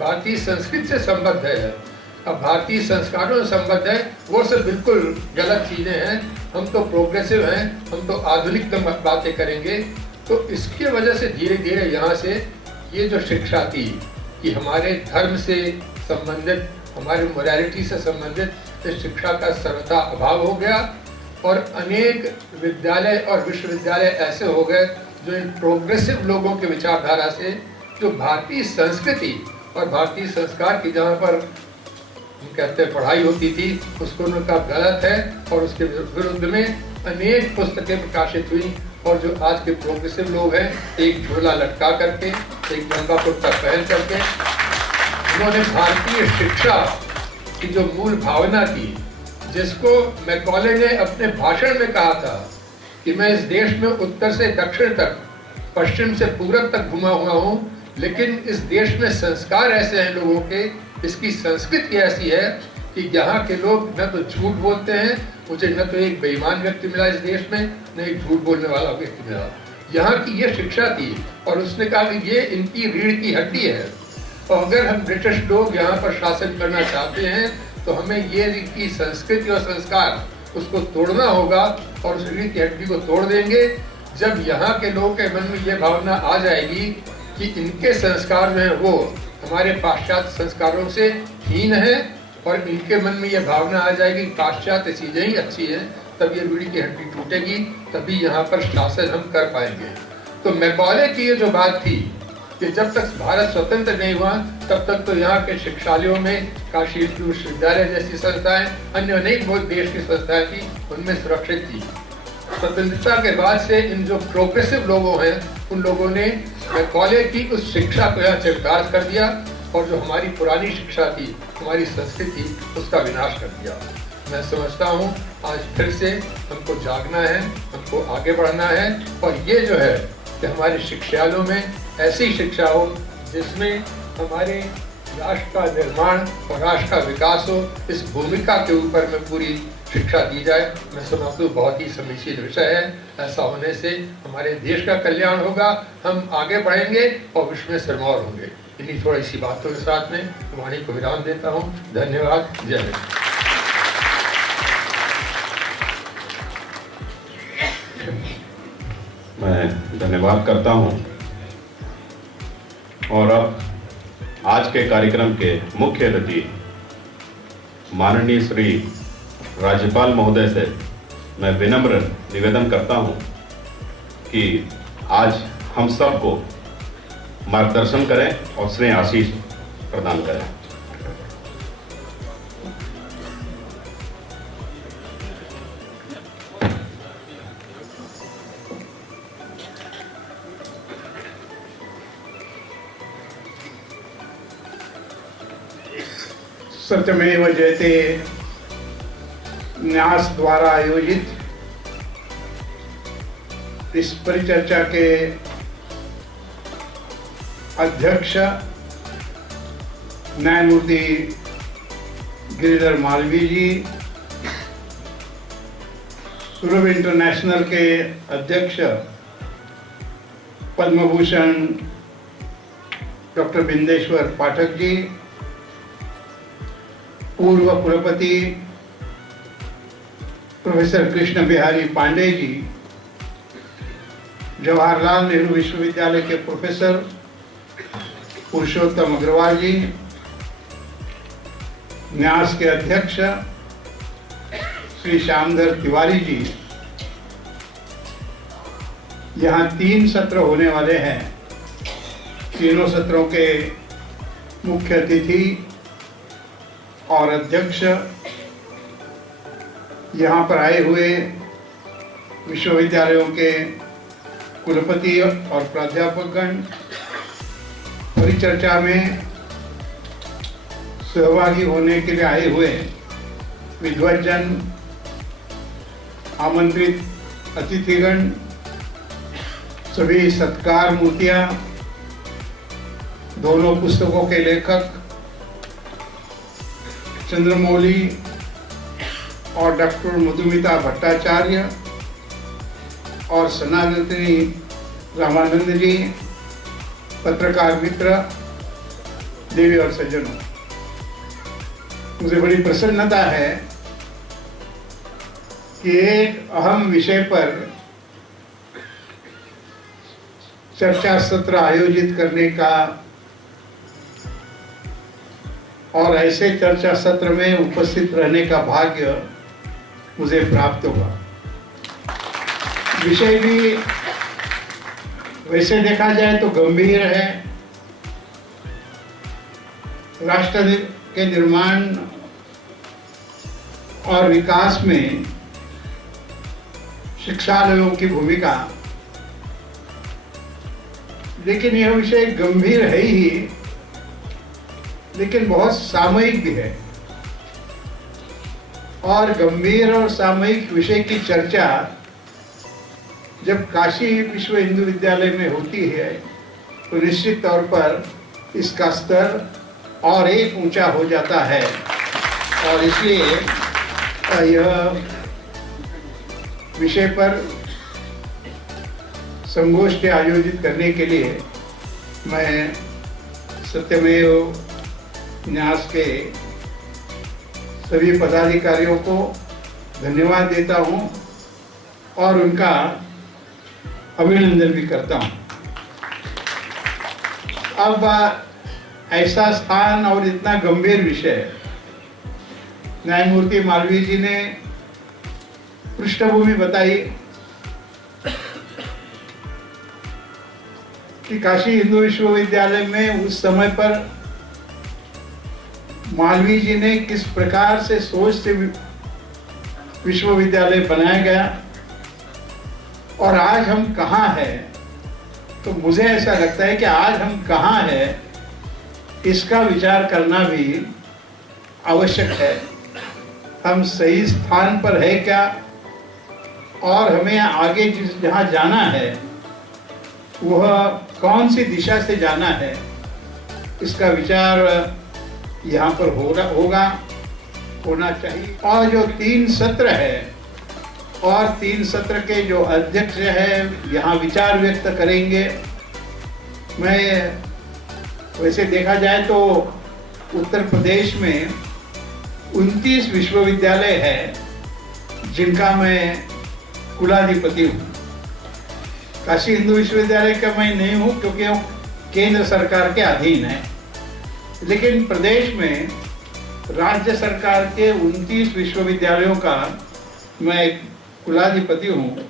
भारतीय संस्कृति से संबद्ध है, अब भारतीय संस्कारों से संबद्ध है, वो सब बिल्कुल गलत चीजें हैं। हम तो प्रोग्रेसिव हैं, हम तो आधुनिक बातें करेंगे। तो इसकी वजह से धीरे धीरे यहाँ से ये जो शिक्षा थी कि हमारे धर्म से संबंधित, हमारे मोरालिटी से संबंधित इस शिक्षा का सर्वथा अभाव हो गया और अनेक विद्यालय और विश्वविद्यालय ऐसे हो गए जो इन प्रोग्रेसिव लोगों के विचारधारा से, जो भारतीय संस्कृति और भारतीय संस्कार की जहाँ पर हम कहते हैं पढ़ाई होती थी, उसको उन्होंने कहा गलत है और उसके विरुद्ध में अनेक पुस्तकें प्रकाशित हुई। और जो आज के प्रोग्रेसिव लोग हैं, एक झोला लटका करके, एक लंबा कुर्ता पहन करके, उन्होंने भारतीय शिक्षा की जो मूल भावना थी, जिसको मैकॉले ने अपने भाषण में कहा था कि मैं इस देश में उत्तर से दक्षिण तक, पश्चिम से पूरब तक घुमा हुआ हूँ, लेकिन इस देश में संस्कार ऐसे हैं लोगों के, इसकी संस्कृति ऐसी है कि यहाँ के लोग न तो झूठ बोलते हैं, मुझे न तो एक बेईमान व्यक्ति मिला इस देश में, न एक झूठ बोलने वाला व्यक्ति मिला। यहाँ की ये शिक्षा थी और उसने कहा कि ये इनकी रीढ़ की हड्डी है और अगर हम ब्रिटिश लोग यहाँ पर शासन करना चाहते हैं तो हमें ये इनकी संस्कृति और संस्कार उसको तोड़ना होगा और उस रीढ़ की हड्डी को तोड़ देंगे। जब यहाँ के लोगों के मन में ये भावना आ जाएगी कि इनके संस्कार जो है वो हमारे पाश्चात्य संस्कारों से हीन है और इनके मन में ये भावना आ जाएगी पाश्चात्य चीजें ही अच्छी हैं, तब ये रीढ़ की हड्डी टूटेगी, तभी यहाँ पर शासन हम कर पाएंगे। तो मैकॉले की ये जो बात थी कि जब तक भारत स्वतंत्र नहीं हुआ तब तक तो यहाँ के शिक्षालयों में काशी विश्वविद्यालय जैसी संस्थाएं, अन्य अनेक बहुत देश की संस्थाएं थी, उनमें सुरक्षित थी। स्वतंत्रता के बाद से इन जो प्रोग्रेसिव लोगों हैं, उन लोगों ने मैकॉले की उस शिक्षा को यहाँ चरितार्थ कर दिया और जो हमारी पुरानी शिक्षा थी, हमारी संस्कृति, उसका विनाश कर दिया। मैं समझता हूँ आज फिर से हमको जागना है, हमको आगे बढ़ना है और ये जो है कि हमारे शिक्षालयों में ऐसी शिक्षा हो जिसमें हमारे राष्ट्र का निर्माण और राष्ट्र का विकास हो, इस भूमिका के ऊपर में पूरी शिक्षा दी जाए। मैं समझता हूँ बहुत ही समीचीन विषय है। ऐसा होने से हमारे देश का कल्याण होगा, हम आगे बढ़ेंगे और विश्व में सिरमौर होंगे। इन्हीं थोड़ी सी बातों के साथ में वाणी को विराम देता हूँ। धन्यवाद। जय हिंद। मैं धन्यवाद करता हूं और अब आज के कार्यक्रम के मुख्य अतिथि माननीय श्री राज्यपाल महोदय से मैं विनम्र निवेदन करता हूं कि आज हम सबको मार्गदर्शन करें और स्नेह आशीष प्रदान करें। सत्यमेव जयते न्यास द्वारा आयोजित इस परिचर्चा के अध्यक्ष न्यायमूर्ति गिरिधर मालवीय जी, सुरभ इंटरनेशनल के अध्यक्ष पद्मभूषण डॉक्टर बिंदेश्वर पाठक जी, पूर्व कुलपति प्रोफेसर कृष्ण बिहारी पांडे जी, जवाहरलाल नेहरू विश्वविद्यालय के प्रोफेसर पुरुषोत्तम अग्रवाल जी, न्यास के अध्यक्ष श्री श्यामधर तिवारी जी। यहाँ 3 सत्र होने वाले हैं। तीनों सत्रों के मुख्य अतिथि और अध्यक्ष यहाँ पर आए हुए विश्वविद्यालयों के कुलपति और प्राध्यापकगण, परिचर्चा में सहभागी होने के लिए आए हुए विद्वज्जन, आमंत्रित अतिथिगण, सभी सत्कार मूर्तियां, दोनों पुस्तकों के लेखक चंद्रमौली और डॉक्टर मधुमिता भट्टाचार्य और सनातनी रामानंद जी, पत्रकार मित्र, देवी और सज्जनों, मुझे बड़ी प्रसन्नता है कि एक अहम विषय पर चर्चा सत्र आयोजित करने का और ऐसे चर्चा सत्र में उपस्थित रहने का भाग्य मुझे प्राप्त हुआ। विषय भी वैसे देखा जाए तो गंभीर है। राष्ट्र के निर्माण और विकास में शिक्षालयों की भूमिका, लेकिन यह विषय गंभीर है ही, लेकिन बहुत सामयिक भी है। और गंभीर और सामयिक विषय की चर्चा जब काशी विश्व हिंदू विद्यालय में होती है तो निश्चित तौर पर इसका स्तर और एक ऊंचा हो जाता है। और इसलिए यह विषय पर संगोष्ठी आयोजित करने के लिए मैं सत्यमेव न्यास के सभी पदाधिकारियों को धन्यवाद देता हूं और उनका अभिनंदन भी करता हूं। अब ऐसा स्थान और इतना गंभीर विषय, न्यायमूर्ति मालवीय जी ने पृष्ठभूमि बताई कि काशी हिंदू विश्वविद्यालय में उस समय पर मालवीय जी ने किस प्रकार से सोच से विश्वविद्यालय बनाया गया और आज हम कहाँ हैं। तो मुझे ऐसा लगता है कि आज हम कहाँ हैं इसका विचार करना भी आवश्यक है। हम सही स्थान पर है क्या और हमें आगे जहाँ जाना है वह कौन सी दिशा से जाना है, इसका विचार यहाँ पर होना चाहिए। और जो 3 सत्र है और 3 सत्र के जो अध्यक्ष है यहाँ विचार व्यक्त करेंगे। मैं वैसे देखा जाए तो उत्तर प्रदेश में 29 विश्वविद्यालय है जिनका मैं कुलाधिपति हूँ। काशी हिंदू विश्वविद्यालय का मैं नहीं हूँ क्योंकि वो केंद्र सरकार के अधीन है, लेकिन प्रदेश में राज्य सरकार के 29 विश्वविद्यालयों का मैं कुलाधिपति हूँ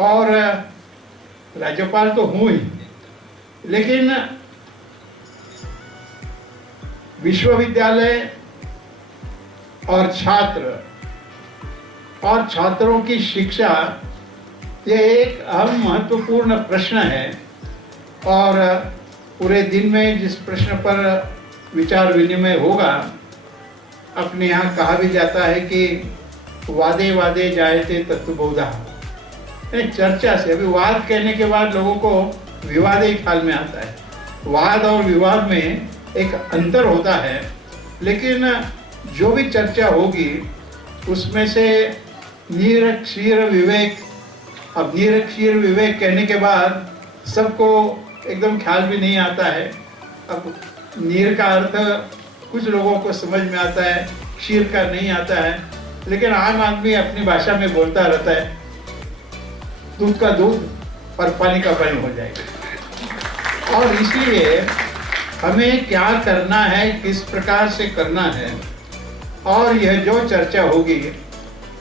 और राज्यपाल तो हूँ ही, लेकिन विश्वविद्यालय और छात्र और छात्रों की शिक्षा ये एक अहम महत्वपूर्ण प्रश्न है। और पूरे दिन में जिस प्रश्न पर विचार विनिमय होगा, अपने यहाँ कहा भी जाता है कि वादे वादे जायते तत्वबोधा, चर्चा से। अभी वाद कहने के बाद लोगों को विवाद ही ख्याल में आता है। वाद और विवाद में एक अंतर होता है, लेकिन जो भी चर्चा होगी उसमें से निरक्षीर विवेक। अब निरक्षीर विवेक कहने के बाद सबको एकदम ख्याल भी नहीं आता है। अब नीर का अर्थ कुछ लोगों को समझ में आता है, क्षीर का नहीं आता है, लेकिन आम आदमी अपनी भाषा में बोलता रहता है, दूध का दूध और पानी का पानी हो जाएगा। और इसलिए हमें क्या करना है, किस प्रकार से करना है, और यह जो चर्चा होगी,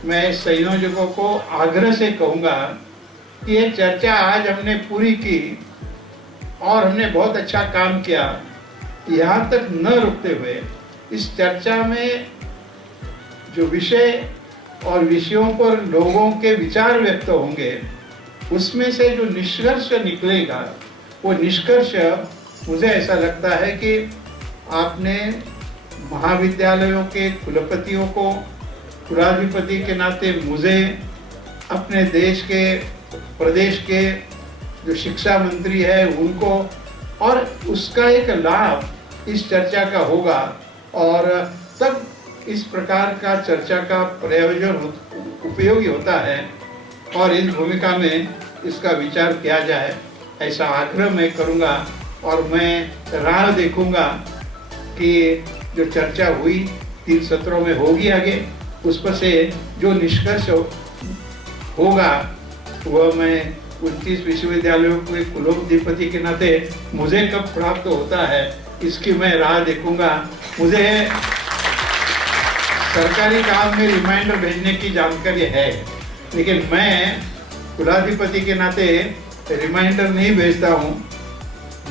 मैं संयोजकों को आग्रह से कहूँगा कि ये चर्चा आज हमने पूरी की और हमने बहुत अच्छा काम किया। यहाँ तक न रुकते हुए इस चर्चा में जो विषय और विषयों पर लोगों के विचार व्यक्त होंगे, उसमें से जो निष्कर्ष निकलेगा, वो निष्कर्ष मुझे ऐसा लगता है कि आपने महाविद्यालयों के कुलपतियों को, कुलाधिपति के नाते मुझे, अपने देश के, प्रदेश के जो शिक्षा मंत्री है उनको, और उसका एक लाभ इस चर्चा का होगा। और तब इस प्रकार का चर्चा का प्रयोजन उपयोगी होता है और इस भूमिका में इसका विचार किया जाए, ऐसा आग्रह मैं करूँगा। और मैं राह देखूँगा कि जो चर्चा हुई 3 सत्रों में होगी आगे। उस पर से जो निष्कर्ष होगा वह मैं 29 विश्वविद्यालयों के कुलाधिपति के नाते मुझे कब प्राप्त होता है इसकी मैं राह देखूंगा। मुझे सरकारी काम में रिमाइंडर भेजने की जानकारी है, लेकिन मैं कुलाधिपति के नाते रिमाइंडर नहीं भेजता हूँ।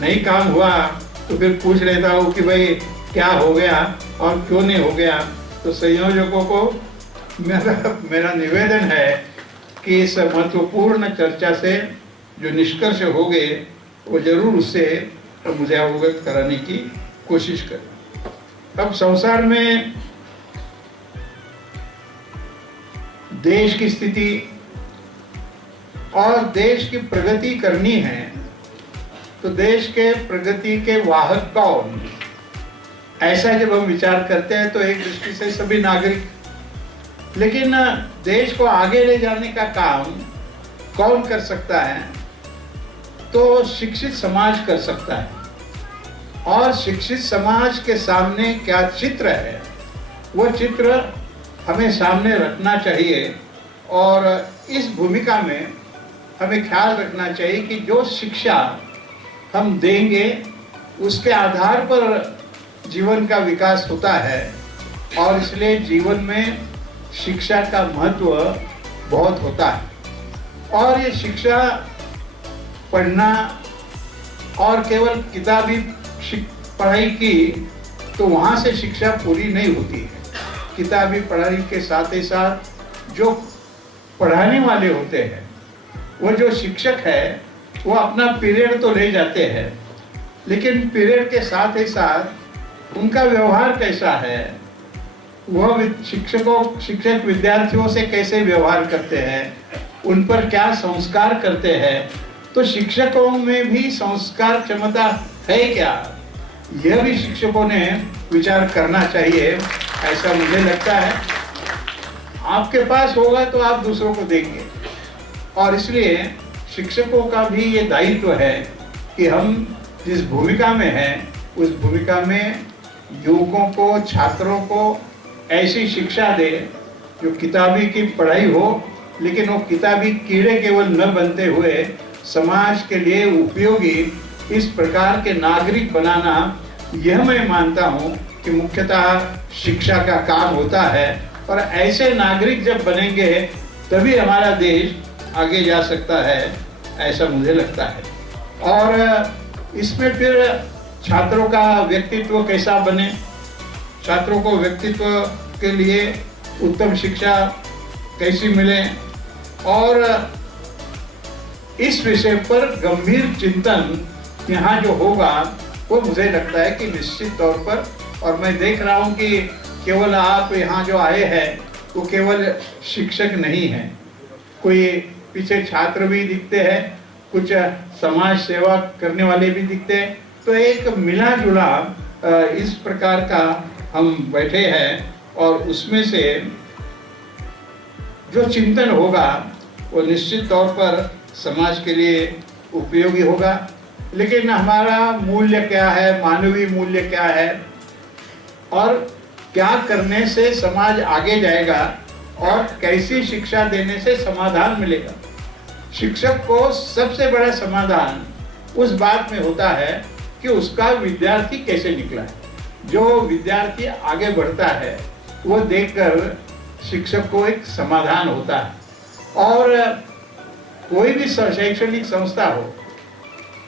नहीं काम हुआ तो फिर पूछ लेता हूँ कि भाई क्या हो गया और क्यों नहीं हो गया। तो संयोजकों को मेरा निवेदन है कि इस महत्वपूर्ण चर्चा से जो निष्कर्ष हो गए वो जरूर उससे मुझे अवगत कराने की कोशिश करें। अब संसार में देश की स्थिति और देश की प्रगति करनी है तो देश के प्रगति के वाहक कौन, ऐसा जब हम विचार करते हैं तो एक दृष्टि से सभी नागरिक, लेकिन देश को आगे ले जाने का काम कौन कर सकता है? तो शिक्षित समाज कर सकता है। और शिक्षित समाज के सामने क्या चित्र है वो चित्र हमें सामने रखना चाहिए। और इस भूमिका में हमें ख्याल रखना चाहिए कि जो शिक्षा हम देंगे उसके आधार पर जीवन का विकास होता है। और इसलिए जीवन में शिक्षा का महत्व बहुत होता है। और ये शिक्षा पढ़ना और केवल किताबी पढ़ाई की तो वहाँ से शिक्षा पूरी नहीं होती है। किताबी पढ़ाई के साथ ही साथ जो पढ़ाने वाले होते हैं, वो जो शिक्षक है वो अपना पीरियड तो ले जाते हैं, लेकिन पीरियड के साथ ही साथ उनका व्यवहार कैसा है, वह शिक्षक विद्यार्थियों से कैसे व्यवहार करते हैं, उन पर क्या संस्कार करते हैं। तो शिक्षकों में भी संस्कार क्षमता है क्या, यह भी शिक्षकों ने विचार करना चाहिए, ऐसा मुझे लगता है। आपके पास होगा तो आप दूसरों को देंगे। और इसलिए शिक्षकों का भी ये दायित्व है कि हम जिस भूमिका में हैं उस भूमिका में युवकों को, छात्रों को ऐसी शिक्षा दे जो किताबी की पढ़ाई हो, लेकिन वो किताबी कीड़े केवल न बनते हुए समाज के लिए उपयोगी इस प्रकार के नागरिक बनाना, यह मैं मानता हूँ कि मुख्यतः शिक्षा का काम होता है। और ऐसे नागरिक जब बनेंगे तभी हमारा देश आगे जा सकता है, ऐसा मुझे लगता है। और इसमें फिर छात्रों का व्यक्तित्व कैसा बने, छात्रों को व्यक्तित्व के लिए उत्तम शिक्षा कैसी मिले, और इस विषय पर गंभीर चिंतन यहाँ जो होगा वो मुझे लगता है कि निश्चित तौर पर, और मैं देख रहा हूँ कि केवल आप यहाँ जो आए हैं वो केवल शिक्षक नहीं हैं, कोई पीछे छात्र भी दिखते हैं, कुछ समाज सेवा करने वाले भी दिखते हैं। तो एक मिला जुला इस प्रकार का हम बैठे हैं और उसमें से जो चिंतन होगा वो निश्चित तौर पर समाज के लिए उपयोगी होगा। लेकिन हमारा मूल्य क्या है, मानवीय मूल्य क्या है, और क्या करने से समाज आगे जाएगा और कैसी शिक्षा देने से समाधान मिलेगा। शिक्षक को सबसे बड़ा समाधान उस बात में होता है कि उसका विद्यार्थी कैसे निकला है। जो विद्यार्थी आगे बढ़ता है वो देखकर शिक्षक को एक समाधान होता है। और कोई भी शैक्षणिक संस्था हो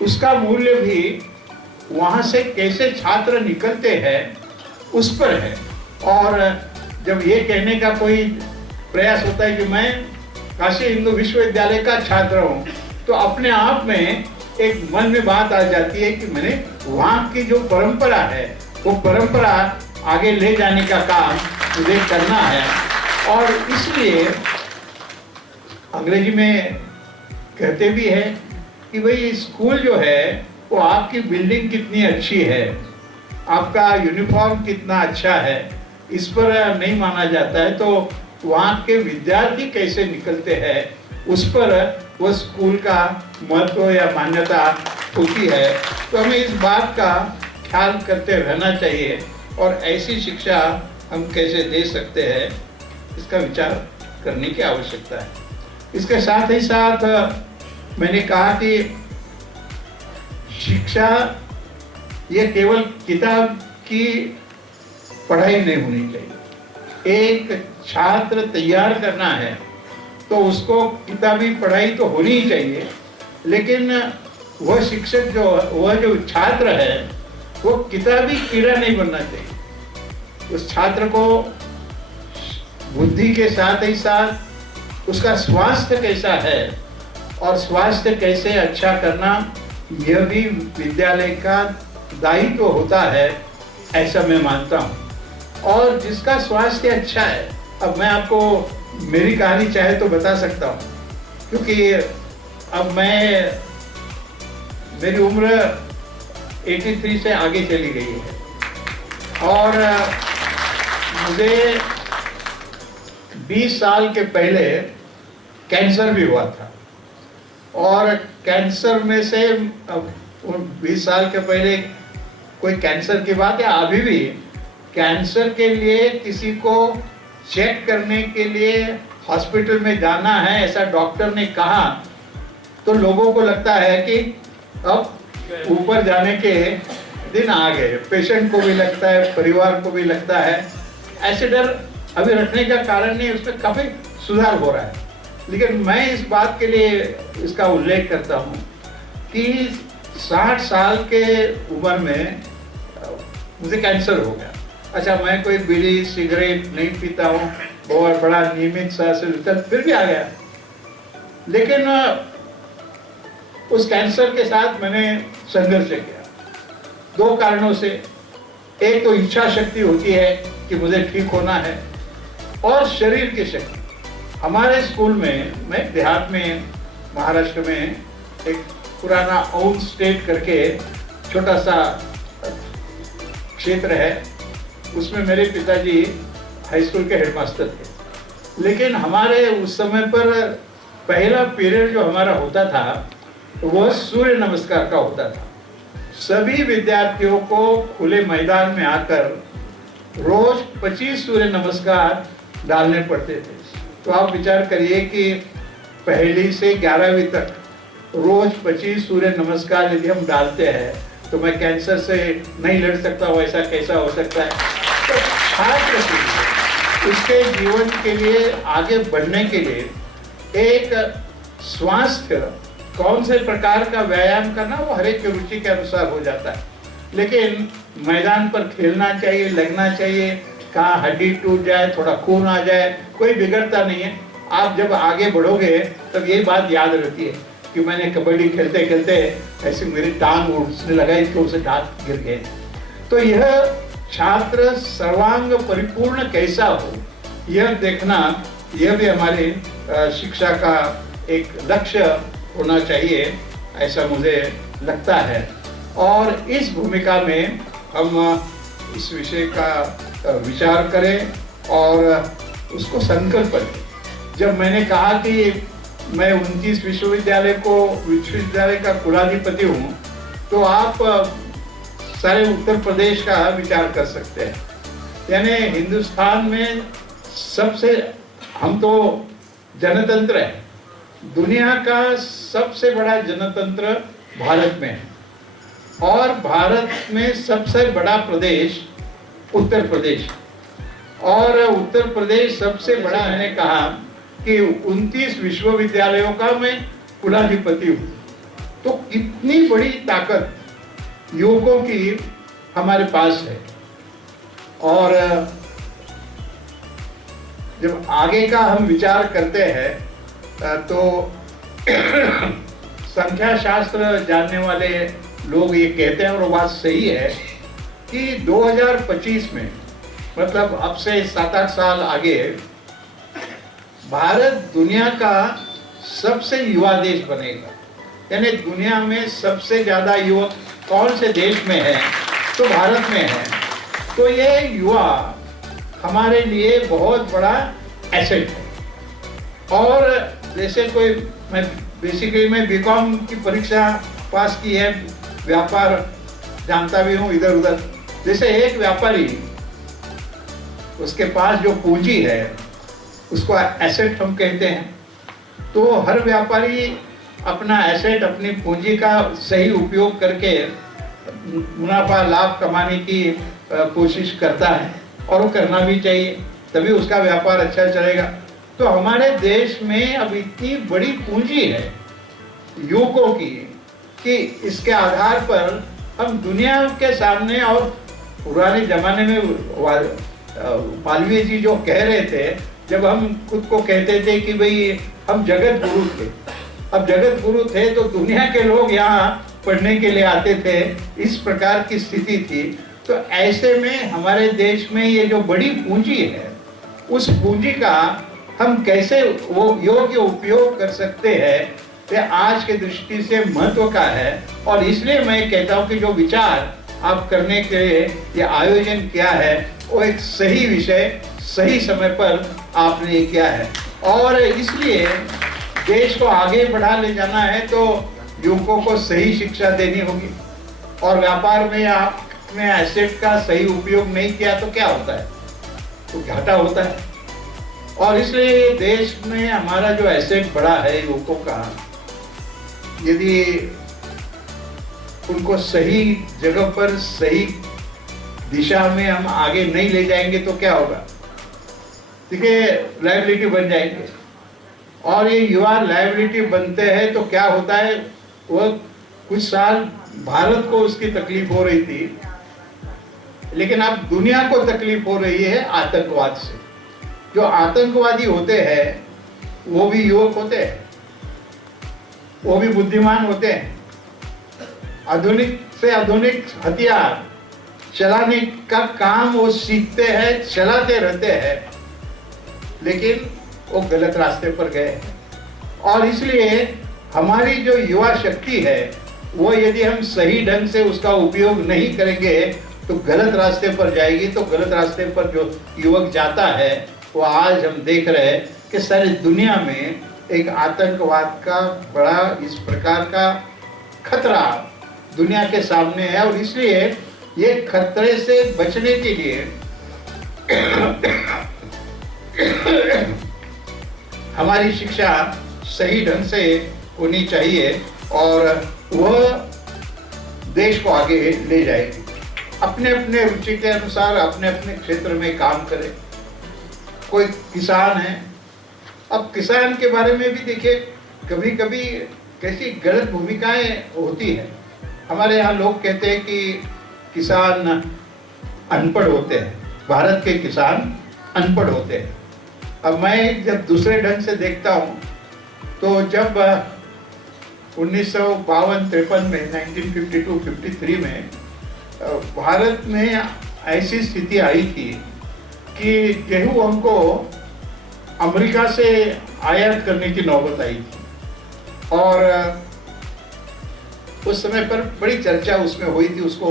उसका मूल्य भी वहाँ से कैसे छात्र निकलते हैं उस पर है। और जब ये कहने का कोई प्रयास होता है कि मैं काशी हिंदू विश्वविद्यालय का छात्र हूँ, तो अपने आप में एक मन में बात आ जाती है कि मैंने वहाँ की जो परंपरा है वो परंपरा आगे ले जाने का काम मुझे करना है। और इसलिए अंग्रेजी में कहते भी है कि भाई स्कूल जो है वो आपकी बिल्डिंग कितनी अच्छी है, आपका यूनिफॉर्म कितना अच्छा है, इस पर नहीं माना जाता है। तो वहाँ के विद्यार्थी कैसे निकलते हैं उस पर वो स्कूल का महत्व या मान्यता होती है। तो हमें इस बात का ख्याल करते रहना चाहिए और ऐसी शिक्षा हम कैसे दे सकते हैं, इसका विचार करने की आवश्यकता है। इसके साथ ही साथ मैंने कहा कि शिक्षा ये केवल किताब की पढ़ाई नहीं होनी चाहिए। एक छात्र तैयार करना है तो उसको किताबी पढ़ाई तो होनी ही चाहिए, लेकिन वह शिक्षक जो छात्र है वो किताबी कीड़ा नहीं बनना चाहिए। उस छात्र को बुद्धि के साथ ही साथ उसका स्वास्थ्य कैसा है और स्वास्थ्य कैसे अच्छा करना, यह भी विद्यालय का दायित्व होता है, ऐसा मैं मानता हूँ। और जिसका स्वास्थ्य अच्छा है, अब मैं आपको मेरी कहानी चाहे तो बता सकता हूँ, क्योंकि अब मेरी उम्र 83 से आगे चली गई है और मुझे 20 साल के पहले कैंसर भी हुआ था। और कैंसर में से 20 साल के पहले कोई कैंसर की बात है, अभी भी कैंसर के लिए किसी को चेक करने के लिए हॉस्पिटल में जाना है, ऐसा डॉक्टर ने कहा, तो लोगों को लगता है कि अब ऊपर जाने के दिन आ गए। पेशेंट को भी लगता है, परिवार को भी लगता है। ऐसे डर अभी रखने का कारण नहीं, उसमें काफी सुधार हो रहा है। लेकिन मैं इस बात के लिए इसका उल्लेख करता हूँ कि 60 साल के उम्र में मुझे कैंसर हो गया। अच्छा, मैं कोई बीड़ी सिगरेट नहीं पीता हूँ, बहुत बड़ा नियमित सा फिर भी आ गया। लेकिन उस कैंसर के साथ मैंने संघर्ष किया 2 कारणों से। एक तो इच्छा शक्ति होती है कि मुझे ठीक होना है, और शरीर की शक्ति। हमारे स्कूल में, मैं देहात में महाराष्ट्र में एक पुराना आउट स्टेट करके छोटा सा क्षेत्र है, उसमें मेरे पिताजी हाई स्कूल के हेडमास्टर थे। लेकिन हमारे उस समय पर पहला पीरियड जो हमारा होता था वह सूर्य नमस्कार का होता था। सभी विद्यार्थियों को खुले मैदान में आकर रोज 25 सूर्य नमस्कार डालने पड़ते थे। तो आप विचार करिए कि पहली से 11वीं तक रोज 25 सूर्य नमस्कार यदि हम डालते हैं तो मैं कैंसर से नहीं लड़ सकता हूँ, ऐसा कैसा हो सकता है। तो छात्र के लिए, उसके जीवन के लिए, आगे बढ़ने के लिए एक स्वास्थ्य, कौन से प्रकार का व्यायाम करना, वो हर एक की रुचि के अनुसार हो जाता है। लेकिन मैदान पर खेलना चाहिए, लगना चाहिए, कहाँ हड्डी टूट जाए, थोड़ा खून आ जाए, कोई बिगड़ता नहीं है। आप जब आगे बढ़ोगे तब ये बात याद रहती है कि मैंने कबड्डी खेलते खेलते ऐसे मेरी टांग उठने लगाई तो उसे दांत गिर गए। तो यह छात्र सर्वांग परिपूर्ण कैसा हो, यह देखना, यह भी हमारी शिक्षा का एक लक्ष्य होना चाहिए, ऐसा मुझे लगता है। और इस भूमिका में हम इस विषय का विचार करें और उसको संकल्प करें। जब मैंने कहा कि मैं 29 विश्वविद्यालय का कुलाधिपति हूँ, तो आप सारे उत्तर प्रदेश का विचार कर सकते हैं। यानी हिंदुस्तान में सबसे, हम तो जनतंत्र है, दुनिया का सबसे बड़ा जनतंत्र भारत में है, और भारत में सबसे बड़ा प्रदेश उत्तर प्रदेश, और उत्तर प्रदेश सबसे बड़ा, मैंने कहा कि 29 विश्वविद्यालयों का मैं कुलाधिपति हूँ। तो कितनी बड़ी ताकत युवकों की हमारे पास है। और जब आगे का हम विचार करते हैं तो संख्या शास्त्र जानने वाले लोग ये कहते हैं, और वो बात सही है, कि 2025 में, मतलब अब से 7-8 साल आगे, भारत दुनिया का सबसे युवा देश बनेगा। यानी दुनिया में सबसे ज्यादा युवक कौन से देश में है, तो भारत में है। तो ये युवा हमारे लिए बहुत बड़ा एसेट है। और जैसे कोई, मैं बीकॉम की परीक्षा पास की है, व्यापार जानता भी हूँ इधर उधर। जैसे एक व्यापारी उसके पास जो पूंजी है उसको एसेट हम कहते हैं। तो हर व्यापारी अपना एसेट, अपनी पूंजी का सही उपयोग करके मुनाफा लाभ कमाने की कोशिश करता है, और वो करना भी चाहिए, तभी उसका व्यापार अच्छा चलेगा। तो हमारे देश में अब इतनी बड़ी पूंजी है युवकों की कि इसके आधार पर हम दुनिया के सामने, और पुराने जमाने में मालवीय जी जो कह रहे थे, जब हम खुद को कहते थे कि भाई हम जगत गुरु थे, अब जगत गुरु थे तो दुनिया के लोग यहाँ पढ़ने के लिए आते थे, इस प्रकार की स्थिति थी। तो ऐसे में हमारे देश में ये जो बड़ी पूंजी है, उस पूंजी का हम कैसे वो योग्य उपयोग कर सकते हैं, ये आज के दृष्टि से महत्व का है। और इसलिए मैं कहता हूँ कि जो विचार आप करने के लिए ये आयोजन किया है, वो एक सही विषय सही समय पर आपने ये किया है। और इसलिए देश को आगे बढ़ा ले जाना है तो युवकों को सही शिक्षा देनी होगी, और व्यापार में आपने एसेट का सही उपयोग नहीं किया तो क्या होता है, तो घाटा होता है। और इसलिए देश में हमारा जो एसेट बढ़ा है युवकों का, यदि उनको सही जगह पर सही दिशा में हम आगे नहीं ले जाएंगे तो क्या होगा, देखिए लायबिलिटी बन जाएंगे। और ये युवा लायबिलिटी बनते हैं तो क्या होता है, वो कुछ साल भारत को उसकी तकलीफ हो रही थी, लेकिन अब दुनिया को तकलीफ हो रही है आतंकवाद से। जो आतंकवादी होते हैं वो भी युवक होते हैं, वो भी बुद्धिमान होते हैं, आधुनिक से आधुनिक हथियार चलाने का काम वो सीखते हैं, चलाते रहते हैं, लेकिन वो गलत रास्ते पर गए हैं। और इसलिए हमारी जो युवा शक्ति है वो यदि हम सही ढंग से उसका उपयोग नहीं करेंगे तो गलत रास्ते पर जाएगी। तो गलत रास्ते पर जो युवक जाता है वो आज हम देख रहे हैं कि सारी दुनिया में एक आतंकवाद का बड़ा इस प्रकार का खतरा दुनिया के सामने है। और इसलिए ये खतरे से बचने के लिए हमारी शिक्षा सही ढंग से होनी चाहिए और वह देश को आगे ले जाएगी। अपने अपने रुचि के अनुसार अपने अपने क्षेत्र में काम करें। कोई किसान है, अब किसान के बारे में भी देखिए कभी कभी कैसी गलत भूमिकाएं होती है। हमारे यहाँ लोग कहते हैं कि किसान अनपढ़ होते हैं, भारत के किसान अनपढ़ होते हैं। अब मैं जब दूसरे ढंग से देखता हूँ तो जब 1952-53 में 1952-53 में भारत में ऐसी स्थिति आई थी कि गेहूं हमको अमेरिका से आयात करने की नौबत आई थी। और उस समय पर बड़ी चर्चा उसमें हुई थी। उसको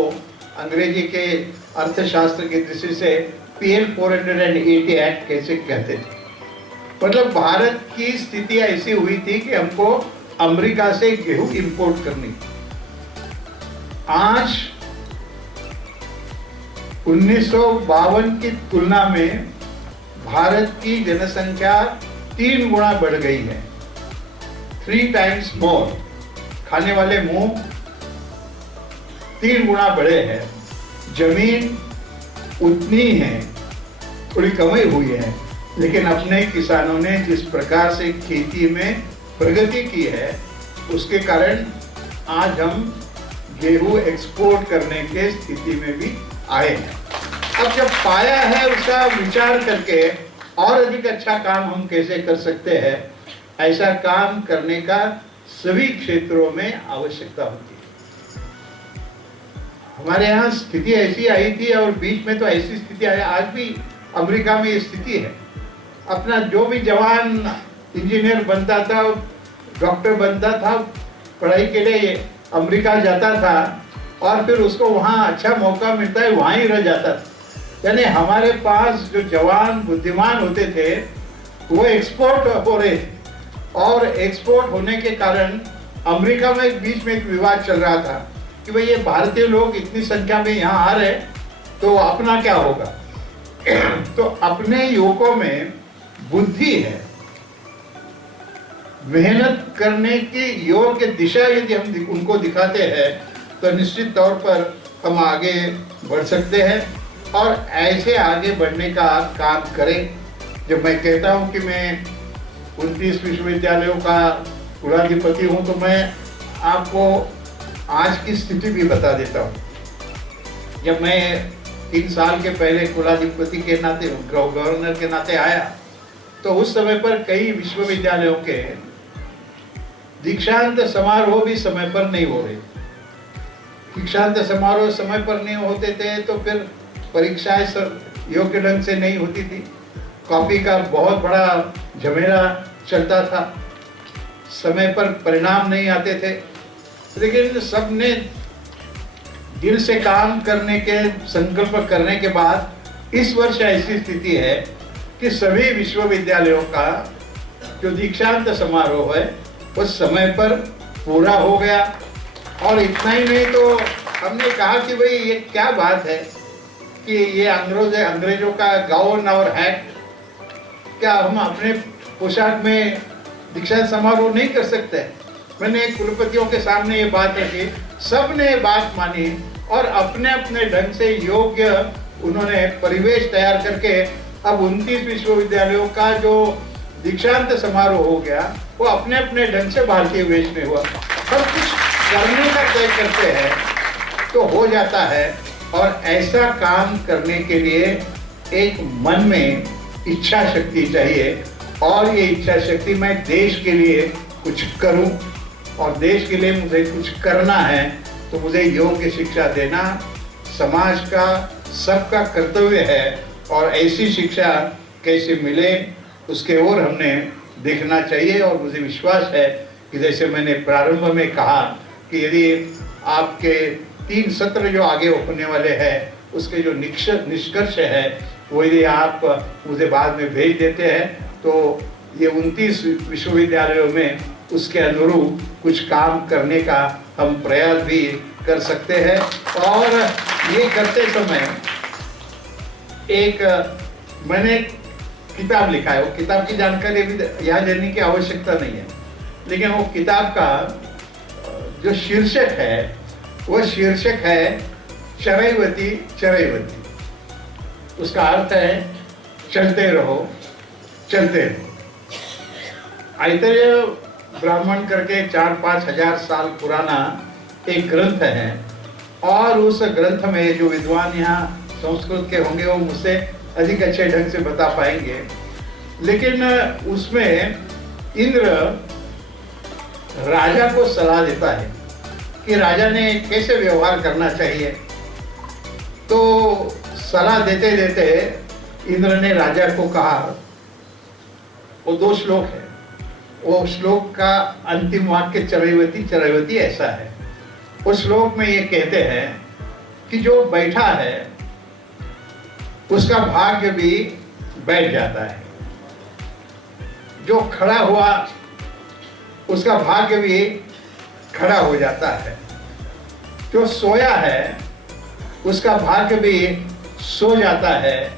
अंग्रेजी के अर्थशास्त्र की दृष्टि से PL 480 एक्ट कैसे कहते थे। मतलब भारत की स्थिति ऐसी हुई थी कि हमको अमेरिका से गेहूं इंपोर्ट करनी। आज 1952 की तुलना में भारत की जनसंख्या 3 गुना बढ़ गई है, 3 टाइम्स मोर। खाने वाले मुंह 3 गुना बढ़े हैं, जमीन उतनी है, थोड़ी कमी हुई है, लेकिन अपने किसानों ने जिस प्रकार से खेती में प्रगति की है उसके कारण आज हम गेहूं एक्सपोर्ट करने के स्थिति में भी आए हैं। अब जब पाया है उसका विचार करके और अधिक अच्छा काम हम कैसे कर सकते हैं, ऐसा काम करने का सभी क्षेत्रों में आवश्यकता होती है। हमारे यहाँ स्थिति ऐसी आई थी और बीच में तो ऐसी स्थिति आई, आज भी अमेरिका में ये स्थिति है। अपना जो भी जवान इंजीनियर बनता था, डॉक्टर बनता था, पढ़ाई के लिए अमेरिका जाता था और फिर उसको वहाँ अच्छा मौका मिलता है, वहाँ ही रह जाता था। यानी हमारे पास जो जवान बुद्धिमान होते थे वो एक्सपोर्ट हो रहे थे, और एक्सपोर्ट होने के कारण अमेरिका में बीच में एक विवाद चल रहा था कि भाई ये भारतीय लोग इतनी संख्या में यहाँ आ रहे तो अपना क्या होगा। तो अपने युवकों में बुद्धि है, मेहनत करने की योग्य दिशा यदि हम उनको दिखाते हैं तो निश्चित तौर पर हम आगे बढ़ सकते हैं और ऐसे आगे बढ़ने का काम करें। जब मैं कहता हूं कि मैं 29 विश्वविद्यालयों का कुलाधिपति हूं तो मैं आपको आज की स्थिति भी बता देता हूं। जब मैं 3 साल के पहले कुलाधिपति के नाते, गवर्नर के नाते आया, तो उस समय पर कई विश्वविद्यालयों के दीक्षांत समारोह भी समय पर नहीं हो रहे। दीक्षांत समारोह समय पर नहीं होते थे तो फिर परीक्षाएं योग्य ढंग से नहीं होती थी, कॉपी का बहुत बड़ा झमेला चलता था, समय पर परिणाम नहीं आते थे। लेकिन सबने दिल से काम करने के संकल्प करने के बाद इस वर्ष ऐसी स्थिति है कि सभी विश्वविद्यालयों का जो दीक्षांत समारोह है वो समय पर पूरा हो गया। और इतना ही नहीं तो हमने कहा कि भाई ये क्या बात है कि ये अंग्रेजों का गाउन और हैट, क्या हम अपने पोशाक में दीक्षांत समारोह नहीं कर सकते? मैंने कुलपतियों के सामने ये बात रखी, सबने बात मानी और अपने अपने ढंग से योग्य उन्होंने परिवेश तैयार करके अब 29 विश्वविद्यालयों का जो दीक्षांत समारोह हो गया वो अपने अपने ढंग से भारतीय वेश में हुआ। सब कुछ करने का तय करते हैं तो हो जाता है। और ऐसा काम करने के लिए एक मन में इच्छा शक्ति चाहिए और ये इच्छा शक्ति मैं देश के लिए कुछ करूं और देश के लिए मुझे कुछ करना है तो मुझे योग्य शिक्षा देना समाज का सबका कर्तव्य है। और ऐसी शिक्षा कैसे मिले उसके ओर हमने देखना चाहिए। और मुझे विश्वास है कि जैसे मैंने प्रारंभ में कहा कि यदि आपके 3 सत्र जो आगे होने वाले हैं उसके जो निष्कर्ष है वो यदि आप मुझे बाद में भेज देते हैं तो ये 29 विश्वविद्यालयों में उसके अनुरूप कुछ काम करने का हम प्रयास भी कर सकते हैं। और ये करते समय एक मैंने किताब लिखा है, वो किताब की जानकारी भी यहाँ देने की आवश्यकता नहीं है, लेकिन वो किताब का जो शीर्षक है वो शीर्षक है चरैवती चरैवती। उसका अर्थ है चलते रहो चलते रहो। ऐतरेय ब्राह्मण करके 4-5 हजार साल पुराना एक ग्रंथ है और उस ग्रंथ में जो विद्वान यहाँ संस्कृत के होंगे वो मुझसे अधिक अच्छे ढंग से बता पाएंगे। लेकिन उसमें इंद्र राजा को सलाह देता है कि राजा ने कैसे व्यवहार करना चाहिए। तो सलाह देते देते इंद्र ने राजा को कहा, वो 2 श्लोक है, वो श्लोक का अंतिम वाक्य चरैवती चरैवती ऐसा है। उस श्लोक में ये कहते हैं कि जो बैठा है उसका भाग्य भी बैठ जाता है, जो खड़ा हुआ उसका भाग्य भी खड़ा हो जाता है, जो सोया है उसका भाग्य भी सो जाता है।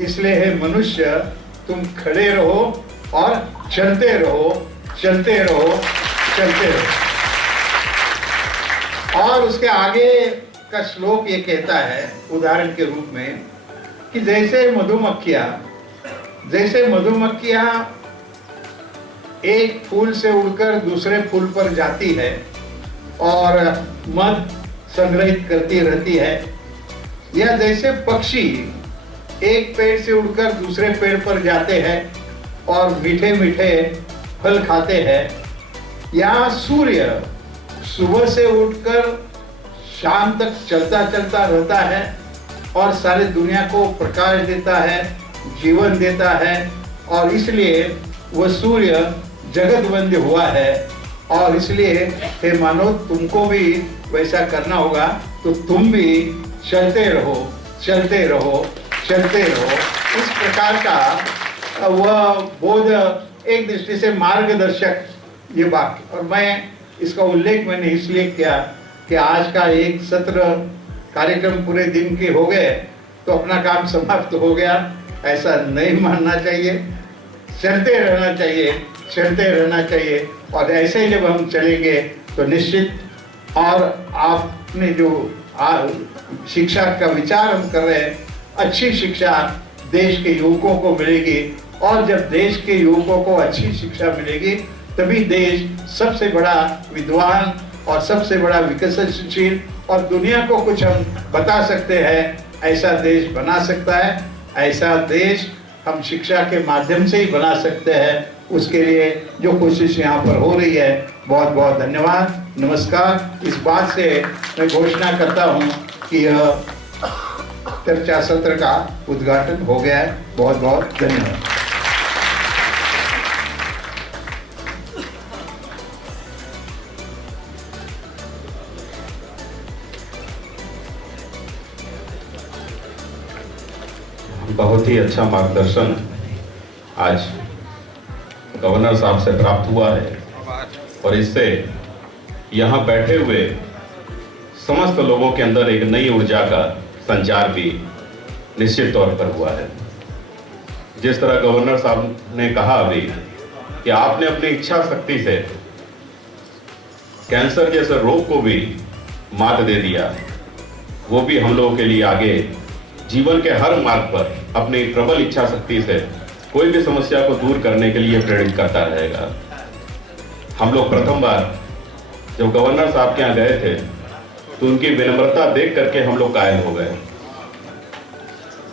इसलिए हे मनुष्य तुम खड़े रहो और चलते रहो चलते रहो चलते रहो। और उसके आगे का श्लोक ये कहता है उदाहरण के रूप में कि जैसे मधुमक्खियां एक फूल से उड़कर दूसरे फूल पर जाती है और मध संग्रहित करती रहती है, या जैसे पक्षी एक पेड़ से उड़कर दूसरे पेड़ पर जाते हैं और मीठे मीठे फल खाते हैं, या सूर्य सुबह से उठकर शाम तक चलता चलता रहता है और सारी दुनिया को प्रकाश देता है, जीवन देता है, और इसलिए वह सूर्य जगत वंद्य हुआ है। और इसलिए हे मानव तुमको भी वैसा करना होगा, तो तुम भी चलते रहो चलते रहो चलते रहो। इस प्रकार का वह बोध एक दृष्टि से मार्गदर्शक ये वाक्य। और मैं इसका उल्लेख मैंने इसलिए किया कि आज का एक सत्र कार्यक्रम पूरे दिन के हो गए तो अपना काम समाप्त हो गया, ऐसा नहीं मानना चाहिए। चलते रहना चाहिए, चलते रहना चाहिए। और ऐसे ही जब हम चलेंगे तो निश्चित, और आपने जो शिक्षा का विचार हम कर रहे हैं, अच्छी शिक्षा देश के युवकों को मिलेगी, और जब देश के युवकों को अच्छी शिक्षा मिलेगी तभी देश सबसे बड़ा विद्वान और सबसे बड़ा विकसनशील और दुनिया को कुछ हम बता सकते हैं, ऐसा देश बना सकता है। ऐसा देश हम शिक्षा के माध्यम से ही बना सकते हैं। उसके लिए जो कोशिश यहाँ पर हो रही है, बहुत बहुत धन्यवाद, नमस्कार। इस बात से मैं घोषणा करता हूँ कि यह चर्चा सत्र का उद्घाटन हो गया है। बहुत बहुत धन्यवाद। बहुत ही अच्छा मार्गदर्शन आज गवर्नर साहब से प्राप्त हुआ है, और इससे यहाँ बैठे हुए समस्त लोगों के अंदर एक नई ऊर्जा का संचार भी निश्चित तौर पर हुआ है। जिस तरह गवर्नर साहब ने कहा अभी कि आपने अपनी इच्छा शक्ति से कैंसर जैसे रोग को भी मात दे दिया, वो भी हम लोगों के लिए आगे जीवन के हर मार्ग पर अपनी प्रबल इच्छा शक्ति से कोई भी समस्या को दूर करने के लिए प्रेरित करता रहेगा। हम लोग प्रथम बार जब गवर्नर साहब के यहाँ गए थे तो उनकी विनम्रता देख करके हम लोग कायल हो गए।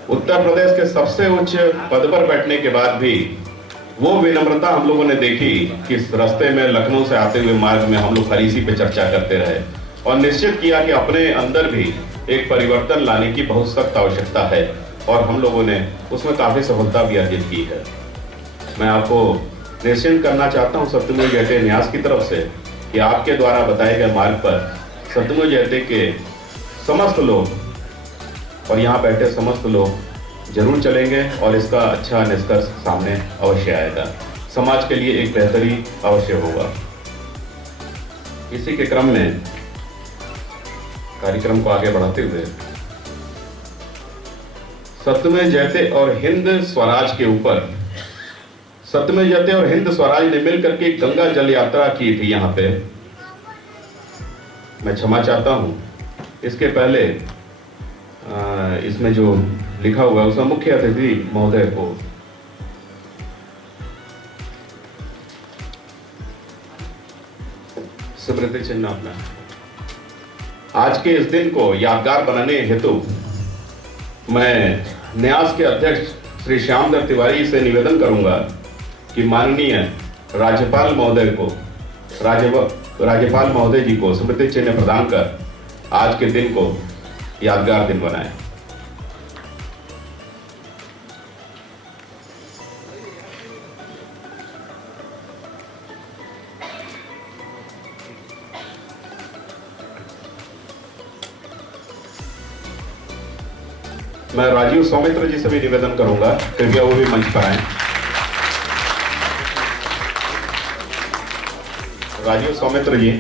उत्तर प्रदेश के सबसे उच्च पद पर बैठने के बाद भी वो विनम्रता हम लोगों ने देखी कि रास्ते में लखनऊ से आते हुए मार्ग में हम लोग फरीसी पे चर्चा करते रहे और निश्चित किया कि अपने अंदर भी एक परिवर्तन लाने की बहुत सख्त आवश्यकता है, और हम लोगों ने उसमें काफी सफलता भी अर्जित की है। मैं आपको निश्चिंत करना चाहता हूं सत्यमेव जयते न्यास की तरफ से कि आपके द्वारा बताए गए मार्ग पर सत्यमेव जयते के समस्त लोग और यहाँ बैठे समस्त लोग जरूर चलेंगे, और इसका अच्छा निष्कर्ष सामने अवश्य आएगा। समाज के लिए एक बेहतरी अवश्य होगा। इसी के क्रम में कार्यक्रम को आगे बढ़ाते हुए सत्यमेव जयते और हिंद स्वराज के ऊपर, सत्यमेव जयते और हिंद स्वराज ने मिलकर के गंगा जल यात्रा की थी यहाँ पे। मैं क्षमा चाहता हूँ, इसके पहले इसमें जो लिखा हुआ है उसमें मुख्य अतिथि महोदय को स्मृति चिन्ह अपना। आज के इस दिन को यादगार बनाने हेतु मैं न्यास के अध्यक्ष श्री श्यामधर तिवारी से निवेदन करूंगा कि माननीय राज्यपाल महोदय को, राज्यपाल महोदय जी को स्मृति चिन्ह प्रदान कर आज के दिन को यादगार दिन बनाएं। मैं राजीव सौमित्र जी से भी निवेदन करूंगा, कृपया वो भी मंच पर आए। राजीव सौमित्र जी,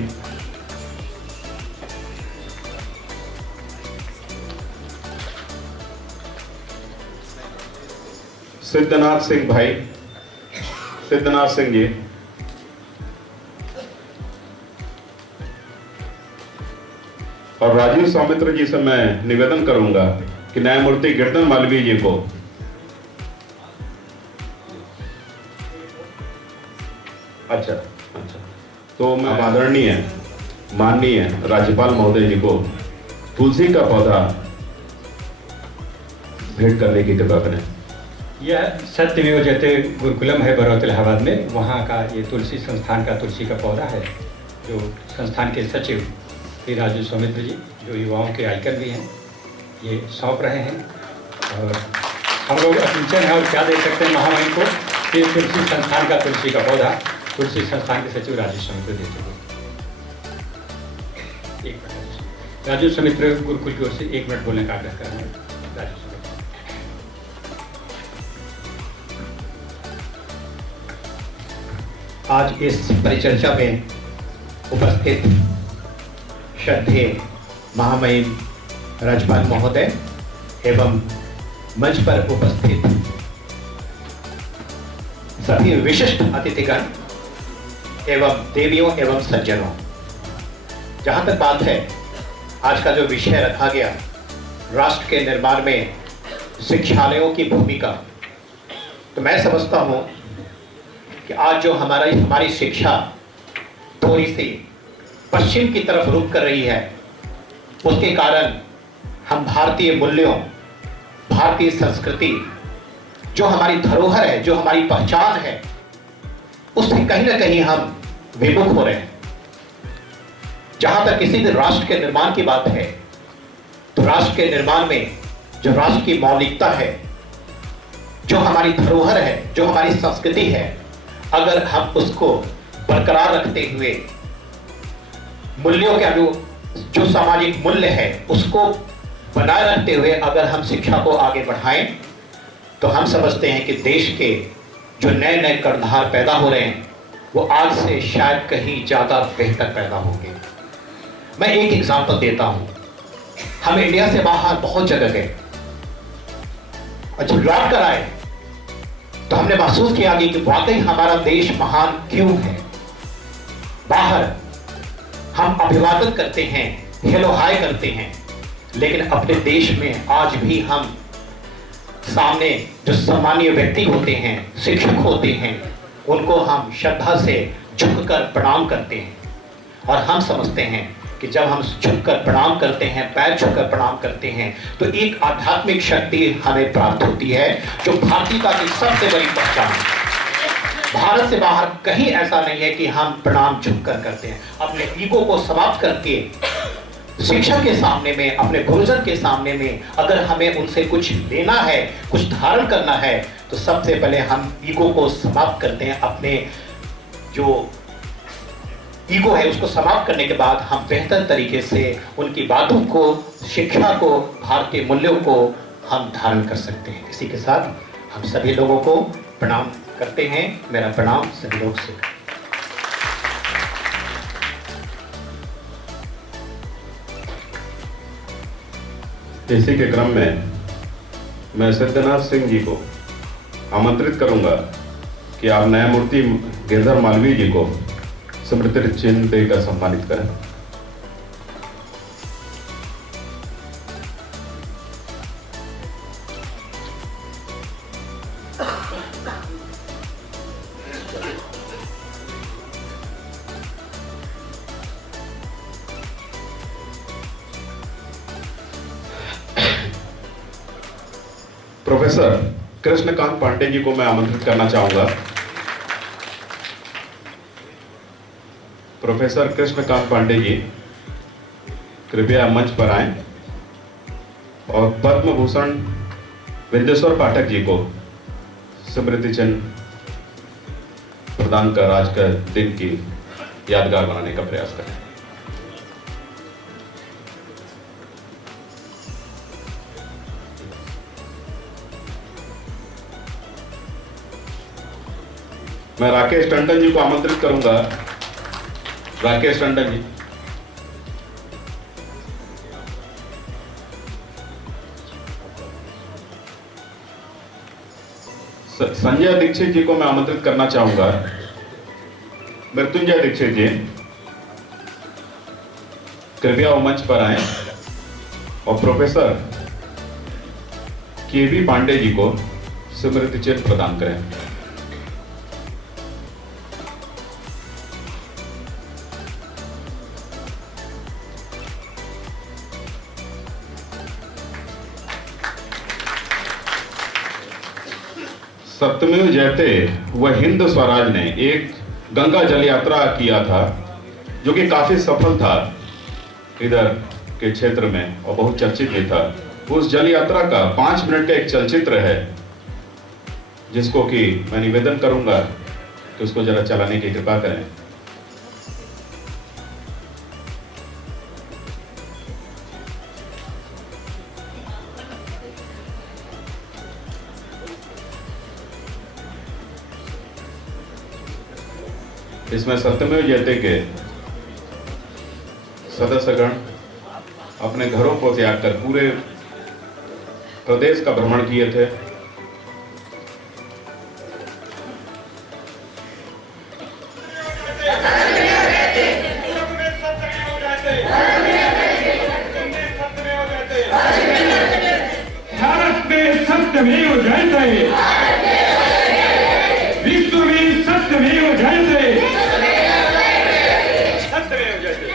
सिद्धनाथ सिंह भाई, सिद्धनाथ सिंह जी, और राजीव सौमित्र जी से मैं निवेदन करूंगा कि न्यायमूर्ति गिरधर मालवीय जी को अच्छा तो मैं आदरणीय माननीय राज्यपाल महोदय जी को तुलसी का पौधा भेंट करने की कृपा करें। यह सत्यमेव जयते गुरुकुलम है बरौत इलाहाबाद में, वहाँ का ये तुलसी संस्थान का तुलसी का पौधा है, जो संस्थान के सचिव श्री राजीव सौमित्र जी, जो युवाओं के आइकन भी हैं, ये सौंप रहे हैं। और हम लोग अकिंचन है और क्या दे सकते हैं महामहिम को। ये तुलसी संस्थान का तुलसी का पौधा तुलसी संस्थान के सचिव राजीव सौमित्र देते हैं। राजीव सौमित्र गुरुकुल की ओर से 1 मिनट बोलने का आग्रह कर रहे हैं। राजीव सौमित्र, आज इस परिचर्चा में उपस्थित श्रद्धेय महामहिम राज्यपाल महोदय एवं मंच पर उपस्थित सभी विशिष्ट अतिथिगण एवं देवियों एवं सज्जनों, जहां तक बात है आज का जो विषय रखा गया, राष्ट्र के निर्माण में शिक्षालयों की भूमिका, तो मैं समझता हूं कि आज जो हमारी शिक्षा थोड़ी सी पश्चिम की तरफ रुख कर रही है, उसके कारण हम भारतीय मूल्यों, भारतीय संस्कृति, जो हमारी धरोहर है, जो हमारी पहचान है, उससे कहीं ना कहीं हम विमुख हो रहे हैं। जहां तक किसी भी राष्ट्र के निर्माण की बात है, तो राष्ट्र के निर्माण में जो राष्ट्र की मौलिकता है, जो हमारी धरोहर है, जो हमारी संस्कृति है, अगर हम उसको बरकरार रखते हुए मूल्यों के जो सामाजिक मूल्य है उसको बनाए रखते हुए अगर हम शिक्षा को आगे बढ़ाएं, तो हम समझते हैं कि देश के जो नए नए कर्णधार पैदा हो रहे हैं वो आज से शायद कहीं ज्यादा बेहतर पैदा होंगे। मैं एक एग्जांपल देता हूं। हम इंडिया से बाहर बहुत जगह गए और जब लौट कर आए तो हमने महसूस किया कि वाकई हमारा देश महान क्यों है। बाहर हम अभिवादन करते हैं, हेलो हाय करते हैं, लेकिन अपने देश में आज भी हम सामने जो सामान्य व्यक्ति होते हैं, शिक्षक होते हैं, उनको हम श्रद्धा से झुककर प्रणाम करते हैं। और हम समझते हैं कि जब हम झुककर प्रणाम करते हैं, पैर झुककर प्रणाम करते हैं, तो एक आध्यात्मिक शक्ति हमें प्राप्त होती है जो भारतीयता की सबसे बड़ी पहचान है। भारत से बाहर कहीं ऐसा नहीं है कि हम प्रणाम झुककर करते हैं। अपने ईगो को समाप्त करके शिक्षक के सामने में, अपने गुरुजन के सामने में अगर हमें उनसे कुछ लेना है, कुछ धारण करना है, तो सबसे पहले हम ईगो को समाप्त करते हैं। अपने जो ईगो है उसको समाप्त करने के बाद हम बेहतर तरीके से उनकी बातों को, शिक्षा को, भारतीय मूल्यों को हम धारण कर सकते हैं। इसी के साथ हम सभी लोगों को प्रणाम करते हैं। मेरा प्रणाम सभी लोग से। इसी के क्रम में मैं सिद्धनाथ सिंह जी को आमंत्रित करूंगा कि आप न्यायमूर्ति गिरधर मालवीय जी को स्मृति चिन्ह देकर सम्मानित करें। प्रोफेसर कृष्णकांत पांडे जी को मैं आमंत्रित करना चाहूंगा। प्रोफेसर कृष्णकांत पांडे जी कृपया मंच पर आएं और पद्म भूषण विंदेश्वर पाठक जी को स्मृति चिन्ह प्रदान कर आज का दिन की यादगार बनाने का प्रयास करें। मैं राकेश टंडन जी को आमंत्रित करूंगा। राकेश टंडन जी, संजय दीक्षित जी को मैं आमंत्रित करना चाहूंगा। मृत्युंजय दीक्षित जी कृपया वो मंच पर आएं और प्रोफेसर केबी पांडे जी को स्मृति चिन्ह प्रदान करें। सत्यमेव जयते वह हिंद स्वराज ने एक गंगा जल यात्रा किया था जो कि काफी सफल था इधर के क्षेत्र में और बहुत चर्चित भी था। उस जल यात्रा का 5 मिनट का एक चलचित्र है जिसको कि मैं निवेदन करूंगा कि उसको जरा चलाने की कृपा करें। इसमें सत्यमेव जयते के सदस्यगण अपने घरों को त्याग कर पूरे प्रदेश का भ्रमण किए थे। भारत में सत्यमेव जयते, विश्व में सत्यमेव जयते, सत्यमेव जयते।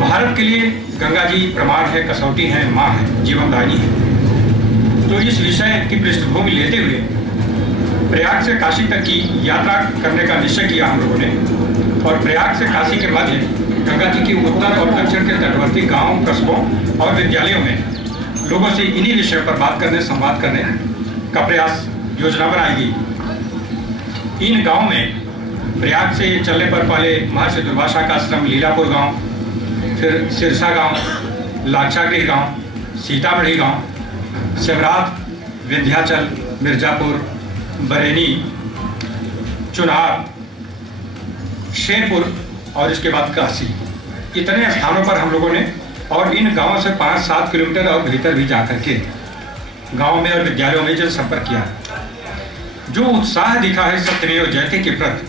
भारत के लिए गंगा जी प्रमाण है, कसौटी है, माँ है, जीवनदायिनी है। तो इस विषय की पृष्ठभूमि लेते हुए प्रयाग से काशी तक की यात्रा करने का निश्चय किया हम लोगों ने, और प्रयाग से काशी के मध्य गंगा जी की उत्तर और दक्षिण के तटवर्ती गांव, कस्बों और विद्यालयों में लोगों से इन्हीं विषयों पर बात करने, संवाद करने का प्रयास योजना बनाई गई। इन गाँव में प्रयाग से चलने पर पहले महर्षि दुर्वासा का आश्रम लीलापुर गांव, फिर सिरसा गांव, लाक्षागृह गांव, सीतामढ़ी गांव, शिवरात, विंध्याचल, मिर्जापुर, बरेली, चुनार, शेरपुर और इसके बाद काशी, इतने स्थानों पर हम लोगों ने और इन गांवों से 5-7 किलोमीटर और भीतर भी जाकर के गांव में और विद्यालयों में जो संपर्क किया, जो उत्साह दिखा है सत्यमेव जयते के प्रति,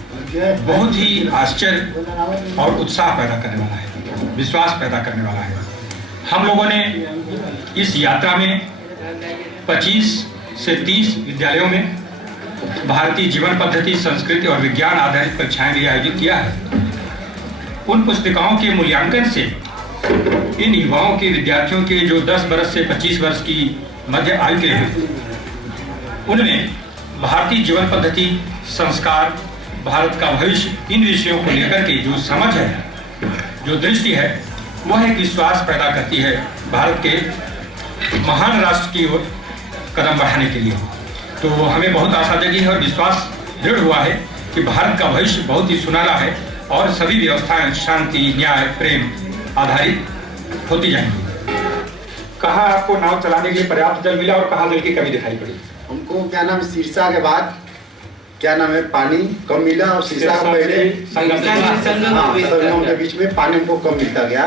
बहुत ही आश्चर्य और उत्साह पैदा करने वाला है, विश्वास पैदा करने वाला है। हम लोगों ने इस यात्रा में 25 से 30 विद्यालयों में भारतीय जीवन पद्धति, संस्कृति और विज्ञान आधारित परीक्षाएं भी आयोजित किया है। उन पुस्तिकाओं के मूल्यांकन से इन युवाओं के, विद्यार्थियों के जो 10 वर्ष से 25 वर्ष की मध्य आयु के हैं, उनमें भारतीय जीवन पद्धति, संस्कार, भारत का भविष्य, इन विषयों को लेकर के जो समझ है, जो दृष्टि है, वह एक विश्वास पैदा करती है भारत के महान राष्ट्र की ओर कदम बढ़ाने के लिए। तो हमें बहुत आशा जगी है और विश्वास दृढ़ हुआ है कि भारत का भविष्य बहुत ही सुनहरा है और सभी व्यवस्थाएं शांति, न्याय, प्रेम आधारित होती जाएंगी। कहाँ आपको नाव चलाने के लिए पर्याप्त जल मिला और कहाँ जल की कमी दिखाई पड़ी? हमको क्या नाम, सिरसा के बाद क्या नाम है, पानी कम मिला और सिरसा के पहले संगम के बीच में पानी हमको कम मिलता गया,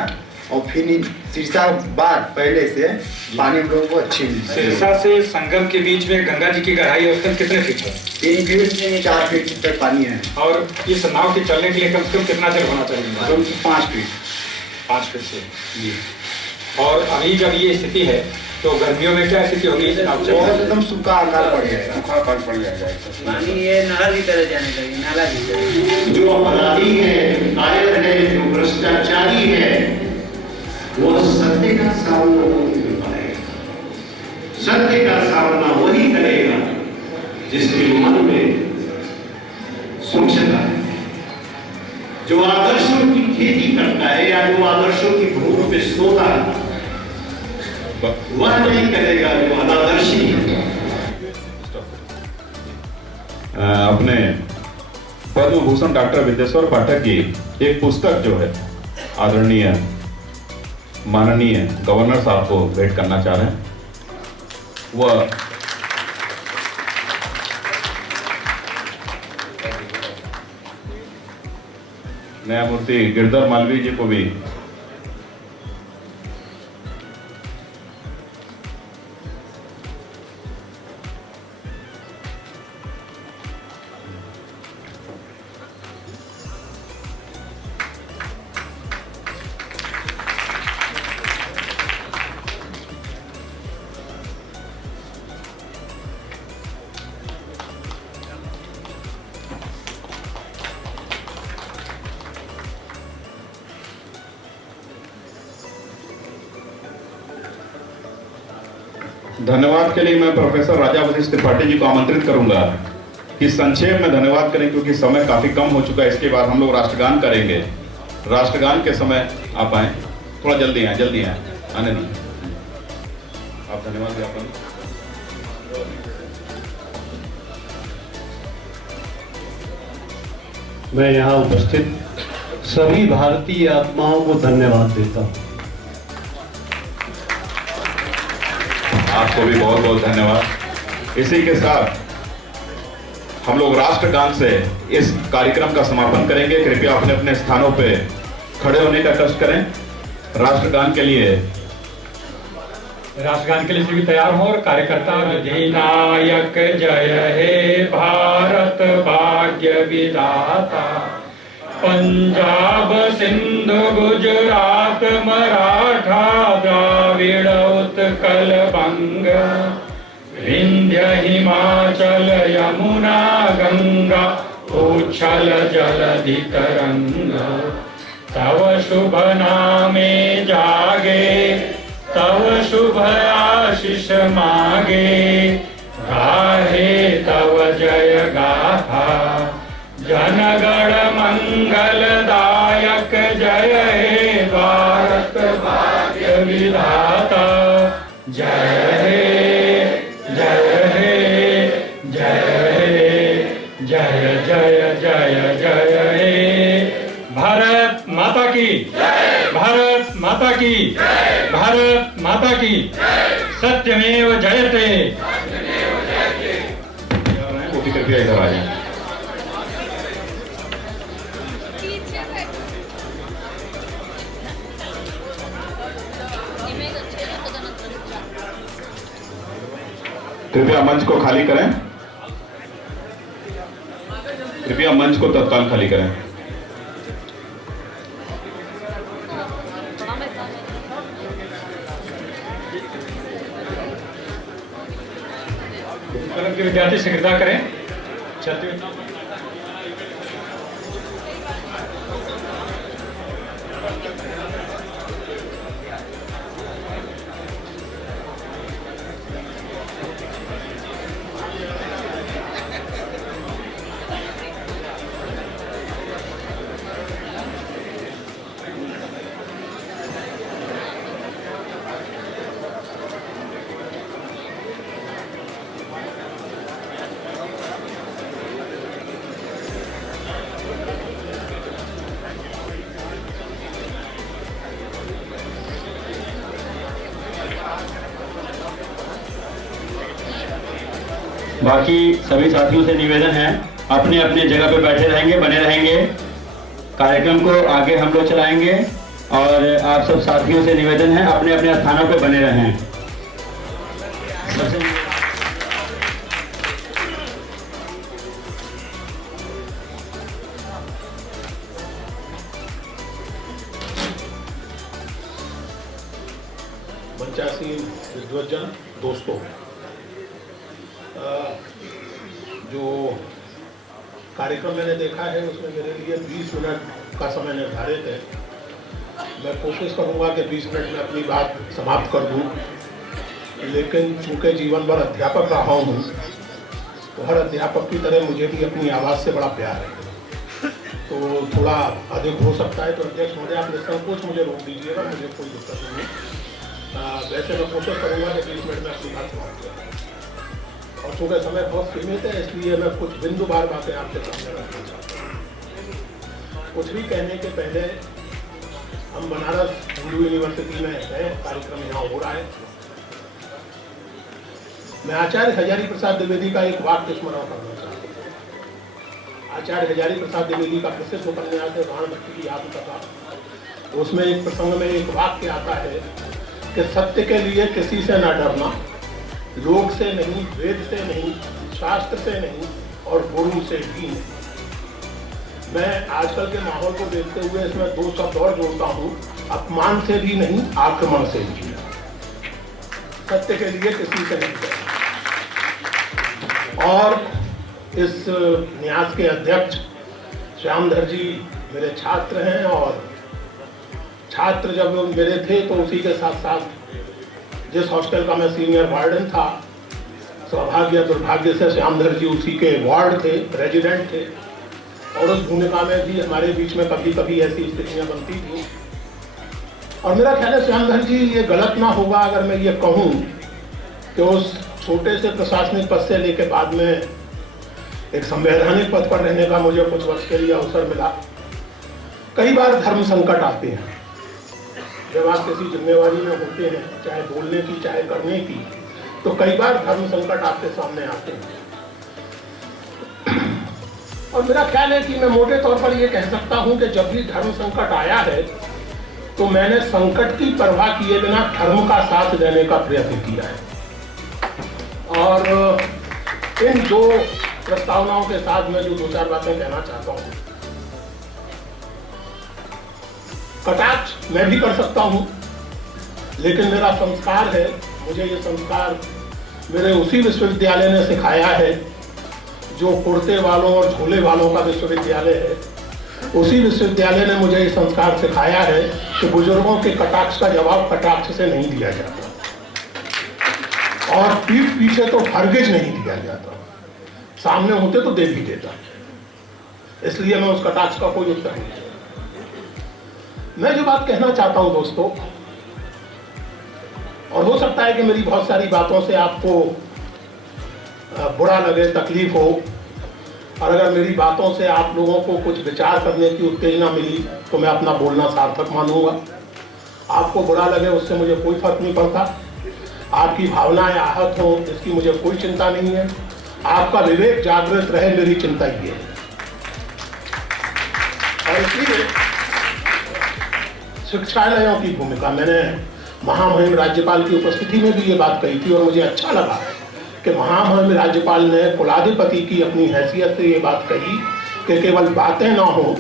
और फिर सिरसा बाद पहले से पानी हम लोगों को अच्छी मिलती है। सिरसा से संगम के बीच में गंगा जी की गहराई औसतन कितने फीट है? 3 फीट से 4 फीट तक पानी है। और इस नाव के चलने के लिए कम से कम कितना जल होना चाहिए? 5 फीट। 5 फीट से जी। और अभी जब ये स्थिति है तो गर्मियों में क्या स्थिति होगी? बहुत एकदम सूखा आकार पड़ जाएगा, सूखा आकार पड़ जाएगा। पानी ये नहर की तरह जाने लगी, नाला की तरह। जो अपराधी है, कायर है, जो भ्रष्टाचारी है, वो सत्य का सामना नहीं कर पाएगा। सत्य का सामना वही करेगा जिसके मन में स्वच्छता है, जो आदर्शों की खेती करता है या जो आदर्शों की भूमि पे सोता है, वह नहीं करेगा जो अनादर्शी है। अपने पद्म भूषण डॉक्टर विद्येश्वर पाठक की एक पुस्तक जो है आदरणीय माननीय गवर्नर साहब को भेंट करना चाह रहे हैं। वह न्यायमूर्ति गिरधर मालवीय जी को भी धन्यवाद के लिए मैं प्रोफेसर राजा वशिष्ठ त्रिपाठी जी को आमंत्रित करूंगा कि संक्षेप में धन्यवाद करें, क्योंकि समय काफी कम हो चुका है। इसके बाद हम लोग राष्ट्रगान करेंगे। राष्ट्रगान के समय आप आए, थोड़ा जल्दी आए, आने नहीं। आप धन्यवाद ज्ञापन। मैं यहाँ उपस्थित सभी भारतीय आत्माओं को धन्यवाद देता हूँ। आपको भी बहुत बहुत धन्यवाद। इसी के साथ हम लोग राष्ट्रगान से इस कार्यक्रम का समापन करेंगे। कृपया अपने अपने स्थानों पे खड़े होने का कष्ट करें। राष्ट्रगान के लिए सभी तैयार हो और कार्यकर्ता। अधिनायक जय हे भारत भाग्य विधाता, पंजाब सिंध गुजरात मराठा द्राविड़ उत्कल बंग, विंध्य हिमाचल यमुना गंगा उच्छल जलधि तरंग। तव शुभ नामे जागे, तव शुभ आशीष मागे, गाहे तव जय गाथा। जनगण मंगलदायक जय हे भारत भाग्य विधाता। जय हे जय हे जय हे जय जय जय जय हे। भारत माता की, भारत माता की, भारत माता की। सत्यमेव जयते। वो भी कृपया इधर आ जाए। कृपया मंच को खाली करें। कृपया मंच को तत्काल खाली करें। कलम के विद्यार्थी शीघ्रता करें। चलते बाकी सभी साथियों से निवेदन है, अपने अपने जगह पे बैठे रहेंगे, बने रहेंगे। कार्यक्रम को आगे हम लोग चलाएंगे और आप सब साथियों से निवेदन है, अपने अपने स्थानों पे बने रहें। मंचासीन विद्वज्जन दोस्तों, जो कार्यक्रम मैंने देखा है उसमें मेरे लिए 20 मिनट का समय निर्धारित है। मैं कोशिश करूंगा कि 20 मिनट में अपनी बात समाप्त कर दूं, लेकिन चूंकि जीवन भर अध्यापक रहा हूं तो हर अध्यापक की तरह मुझे भी अपनी आवाज़ से बड़ा प्यार है, तो थोड़ा अधिक हो सकता है। तो अध्यक्ष महोदय, आप निसंकोच मुझे रोक दीजिएगा, मुझे कोई दिक्कत नहीं है। वैसे मैं कोशिश करूँगा कि 20 मिनट में अपनी बात समाप्त करूँ, और चूँकि समय बहुत सीमित है इसलिए मैं कुछ बिंदुवार बातें आपके सामने रखना चाहता हूँ। कुछ भी कहने के पहले, हम बनारस हिंदू यूनिवर्सिटी में है, कार्यक्रम यहाँ हो रहा है। मैं आचार्य हजारी प्रसाद द्विवेदी का एक वाक्य स्मरण करना चाहता हूँ। आचार्य हजारी प्रसाद द्विवेदी का प्रसिद्ध उपन्यास है राण भक्ति की आत्मकथा। उसमें एक प्रसंग में एक वाक्य आता है कि सत्य के लिए किसी से न डरना, लोक से नहीं, वेद से नहीं, शास्त्र से नहीं और गुरु से भी नहीं। मैं आजकल के माहौल को देखते हुए इसमें 2 शब्द और जोड़ता हूँ, अपमान से भी नहीं, आक्रमण से भी नहीं। सत्य के लिए किसी से नहीं डरना। और इस न्यास के अध्यक्ष श्यामधर जी मेरे छात्र हैं, और छात्र जब मेरे थे तो उसी के साथ साथ जिस हॉस्टल का मैं सीनियर वार्डन था, सौभाग्य दुर्भाग्य से श्यामधर जी उसी के वार्ड थे, रेजिडेंट थे, और उस भूमिका में भी हमारे बीच में कभी कभी ऐसी स्थितियां बनती थी। और मेरा ख्याल है श्यामधर जी, ये गलत ना होगा अगर मैं ये कहूँ कि उस छोटे से प्रशासनिक पद से लेकर बाद में एक संवैधानिक पद पर रहने का मुझे कुछ वर्ष के लिए अवसर मिला। कई बार धर्म संकट आते हैं जब आप किसी जिम्मेवारी में होते हैं, चाहे बोलने की चाहे करने की, तो कई बार धर्म संकट आपके सामने आते हैं। और मेरा ख्याल है कि मैं मोटे तौर पर यह कह सकता हूं कि जब भी धर्म संकट आया है तो मैंने संकट की परवाह किए बिना धर्म का साथ देने का प्रयत्न किया है। और इन दो प्रस्तावनाओं के साथ मैं जो 2-4 बातें कहना चाहता हूं। कटाक्ष मैं भी कर सकता हूं, लेकिन मेरा संस्कार है, मुझे ये संस्कार मेरे उसी विश्वविद्यालय ने सिखाया है जो कुर्ते वालों और झोले वालों का विश्वविद्यालय है। उसी विश्वविद्यालय ने मुझे ये संस्कार सिखाया है कि बुजुर्गों के कटाक्ष का जवाब कटाक्ष से नहीं दिया जाता, और पीठ पीछे तो हरगिज नहीं दिया जाता, सामने होते तो दे भी देता। इसलिए मैं उस कटाक्ष का कोई उत्तर नहीं। मैं जो बात कहना चाहता हूं दोस्तों, और हो सकता है कि मेरी बहुत सारी बातों से आपको बुरा लगे, तकलीफ हो, और अगर मेरी बातों से आप लोगों को कुछ विचार करने की उत्तेजना मिली तो मैं अपना बोलना सार्थक मानूंगा। आपको बुरा लगे उससे मुझे कोई फर्क नहीं पड़ता, आपकी भावनाएं आहत हो इसकी मुझे कोई चिंता नहीं है, आपका विवेक जागृत रहे मेरी चिंता ये है। और इसलिए शिक्षालयों की भूमिका, मैंने महामहिम राज्यपाल की उपस्थिति में भी ये बात कही थी, और मुझे अच्छा लगा कि महामहिम राज्यपाल ने कुलाधिपति की अपनी हैसियत से ये बात कही कि केवल बातें ना हो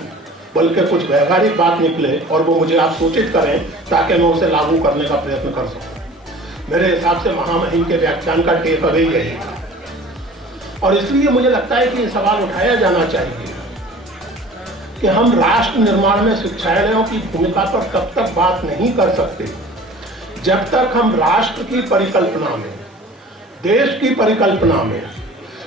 बल्कि कुछ व्यवहारिक बात निकले और वो मुझे आप सूचित करें ताकि मैं उसे लागू करने का प्रयत्न कर सकूं। मेरे हिसाब से महामहिम के व्याख्यान का टेक अवे यही था, और इसलिए मुझे लगता है कि ये सवाल उठाया जाना चाहिए कि हम राष्ट्र निर्माण में शिक्षालयों की भूमिका पर तब तक बात नहीं कर सकते जब तक हम राष्ट्र की परिकल्पना में, देश की परिकल्पना में,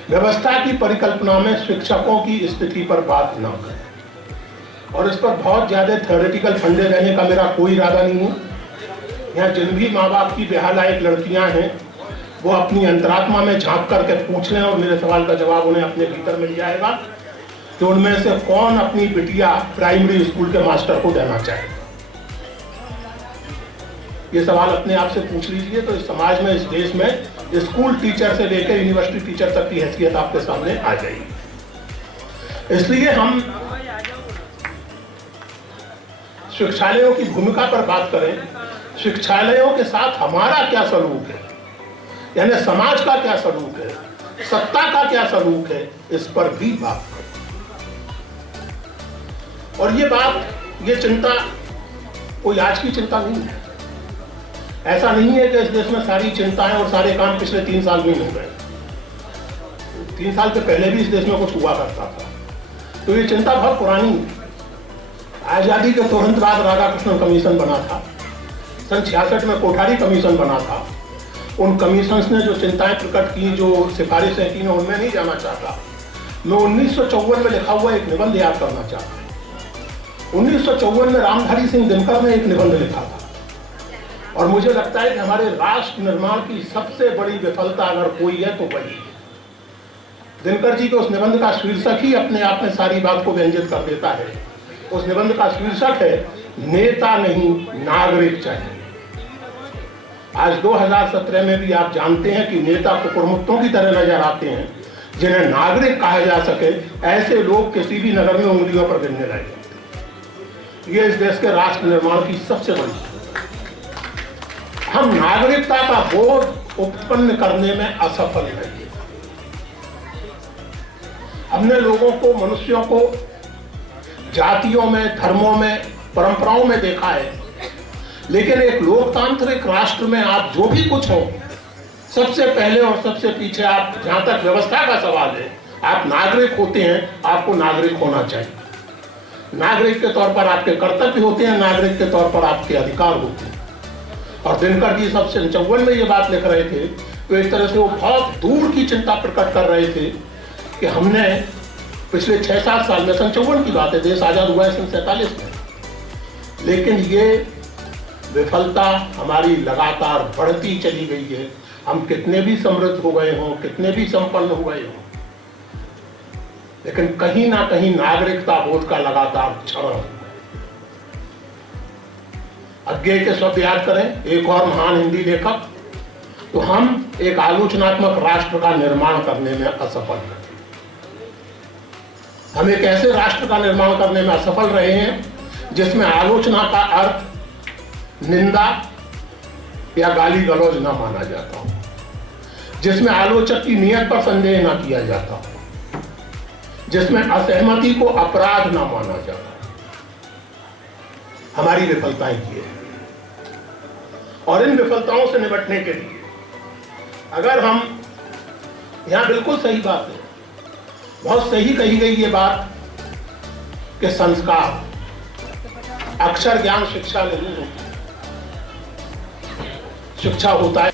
व्यवस्था की परिकल्पना में शिक्षकों की स्थिति पर बात न करें। और इस पर बहुत ज्यादा थ्योरेटिकल फंडे रहने का मेरा कोई इरादा नहीं है। यहाँ जिन भी माँ बाप की बेहालायक लड़कियां हैं वो अपनी अंतरात्मा में झांक करके पूछ लें और मेरे सवाल का जवाब उन्हें अपने भीतर मिल जाएगा कि उनमें से कौन अपनी बिटिया प्राइमरी स्कूल के मास्टर को देना चाहे। ये सवाल अपने आप से पूछ लीजिए तो इस समाज में, इस देश में स्कूल टीचर से लेकर यूनिवर्सिटी टीचर तक की हैसियत आपके सामने आ जाएगी। इसलिए हम शिक्षालयों की भूमिका पर बात करें, शिक्षालयों के साथ हमारा क्या सलूक है, यानी समाज का क्या सलूक है, सत्ता का क्या सलूक है, इस पर भी बात करें। और ये बात, ये चिंता कोई आज की चिंता नहीं है। ऐसा नहीं है कि इस देश में सारी चिंताएं और सारे काम पिछले 3 साल में हो गए। 3 साल के पहले भी इस देश में कुछ हुआ करता था, तो ये चिंता बहुत पुरानी है। आजादी के तुरंत बाद राधाकृष्णन कमीशन बना था, सन 66 में कोठारी कमीशन बना था। उन कमीशंस ने जो चिंताएं प्रकट की, जो सिफारिशें की, मैं उनमें नहीं जाना चाहता। मैं 1954 में लिखा हुआ एक निबंध याद करना चाहता हूं। 1954 में रामधारी सिंह दिनकर ने एक निबंध लिखा था, और मुझे लगता है कि हमारे राष्ट्र निर्माण की सबसे बड़ी विफलता अगर कोई है तो वही। दिनकर जी के उस निबंध का शीर्षक ही अपने आप में सारी बात को व्यंजित कर देता है। उस निबंध का शीर्षक है नेता नहीं नागरिक चाहिए। आज 2017 में भी आप जानते हैं कि नेता कुकुरमुत्तों की तरह नजर आते हैं, जिन्हें नागरिक कहा जा सके ऐसे लोग किसी भी नगर में उंगलियों पर गिनने लगे। ये इस देश के राष्ट्र निर्माण की सबसे बड़ी, हम नागरिकता का बोध उत्पन्न करने में असफल हैं। हमने लोगों को, मनुष्यों को जातियों में, धर्मों में, परंपराओं में देखा है, लेकिन एक लोकतांत्रिक राष्ट्र में आप जो भी कुछ हो, सबसे पहले और सबसे पीछे आप, जहां तक व्यवस्था का सवाल है, आप नागरिक होते हैं, आपको नागरिक होना चाहिए। नागरिक के तौर पर आपके कर्तव्य होते हैं, नागरिक के तौर पर आपके अधिकार होते हैं। और दिनकर जी सब 54 में ये बात लिख रहे थे, तो एक तरह से वो बहुत दूर की चिंता प्रकट कर रहे थे कि हमने पिछले 6-7 साल में, 54 की बात है, देश आजाद हुआ है 47 में, लेकिन ये विफलता हमारी लगातार बढ़ती चली गई है। हम कितने भी समृद्ध हो गए हों, कितने भी संपन्न हो गए हों, लेकिन कहीं ना कहीं नागरिकता बोध का लगातार क्षरण है। अज्ञेय के शब्द याद करें, एक और महान हिंदी लेखक, तो हम एक आलोचनात्मक राष्ट्र का निर्माण करने में असफल रहे। हम एक ऐसे राष्ट्र का निर्माण करने में असफल रहे हैं जिसमें आलोचना का अर्थ निंदा या गाली गलौज ना माना जाता हो, जिसमें आलोचक की नियत पर संदेह ना किया जाता हो, जिसमें असहमति को अपराध ना माना जाता। हमारी विफलताएं ये हैं, और इन विफलताओं से निपटने के लिए अगर हम, यहां बिल्कुल सही बात है, बहुत सही कही गई ये बात कि संस्कार, अक्षर ज्ञान शिक्षा नहीं होती, शिक्षा होता है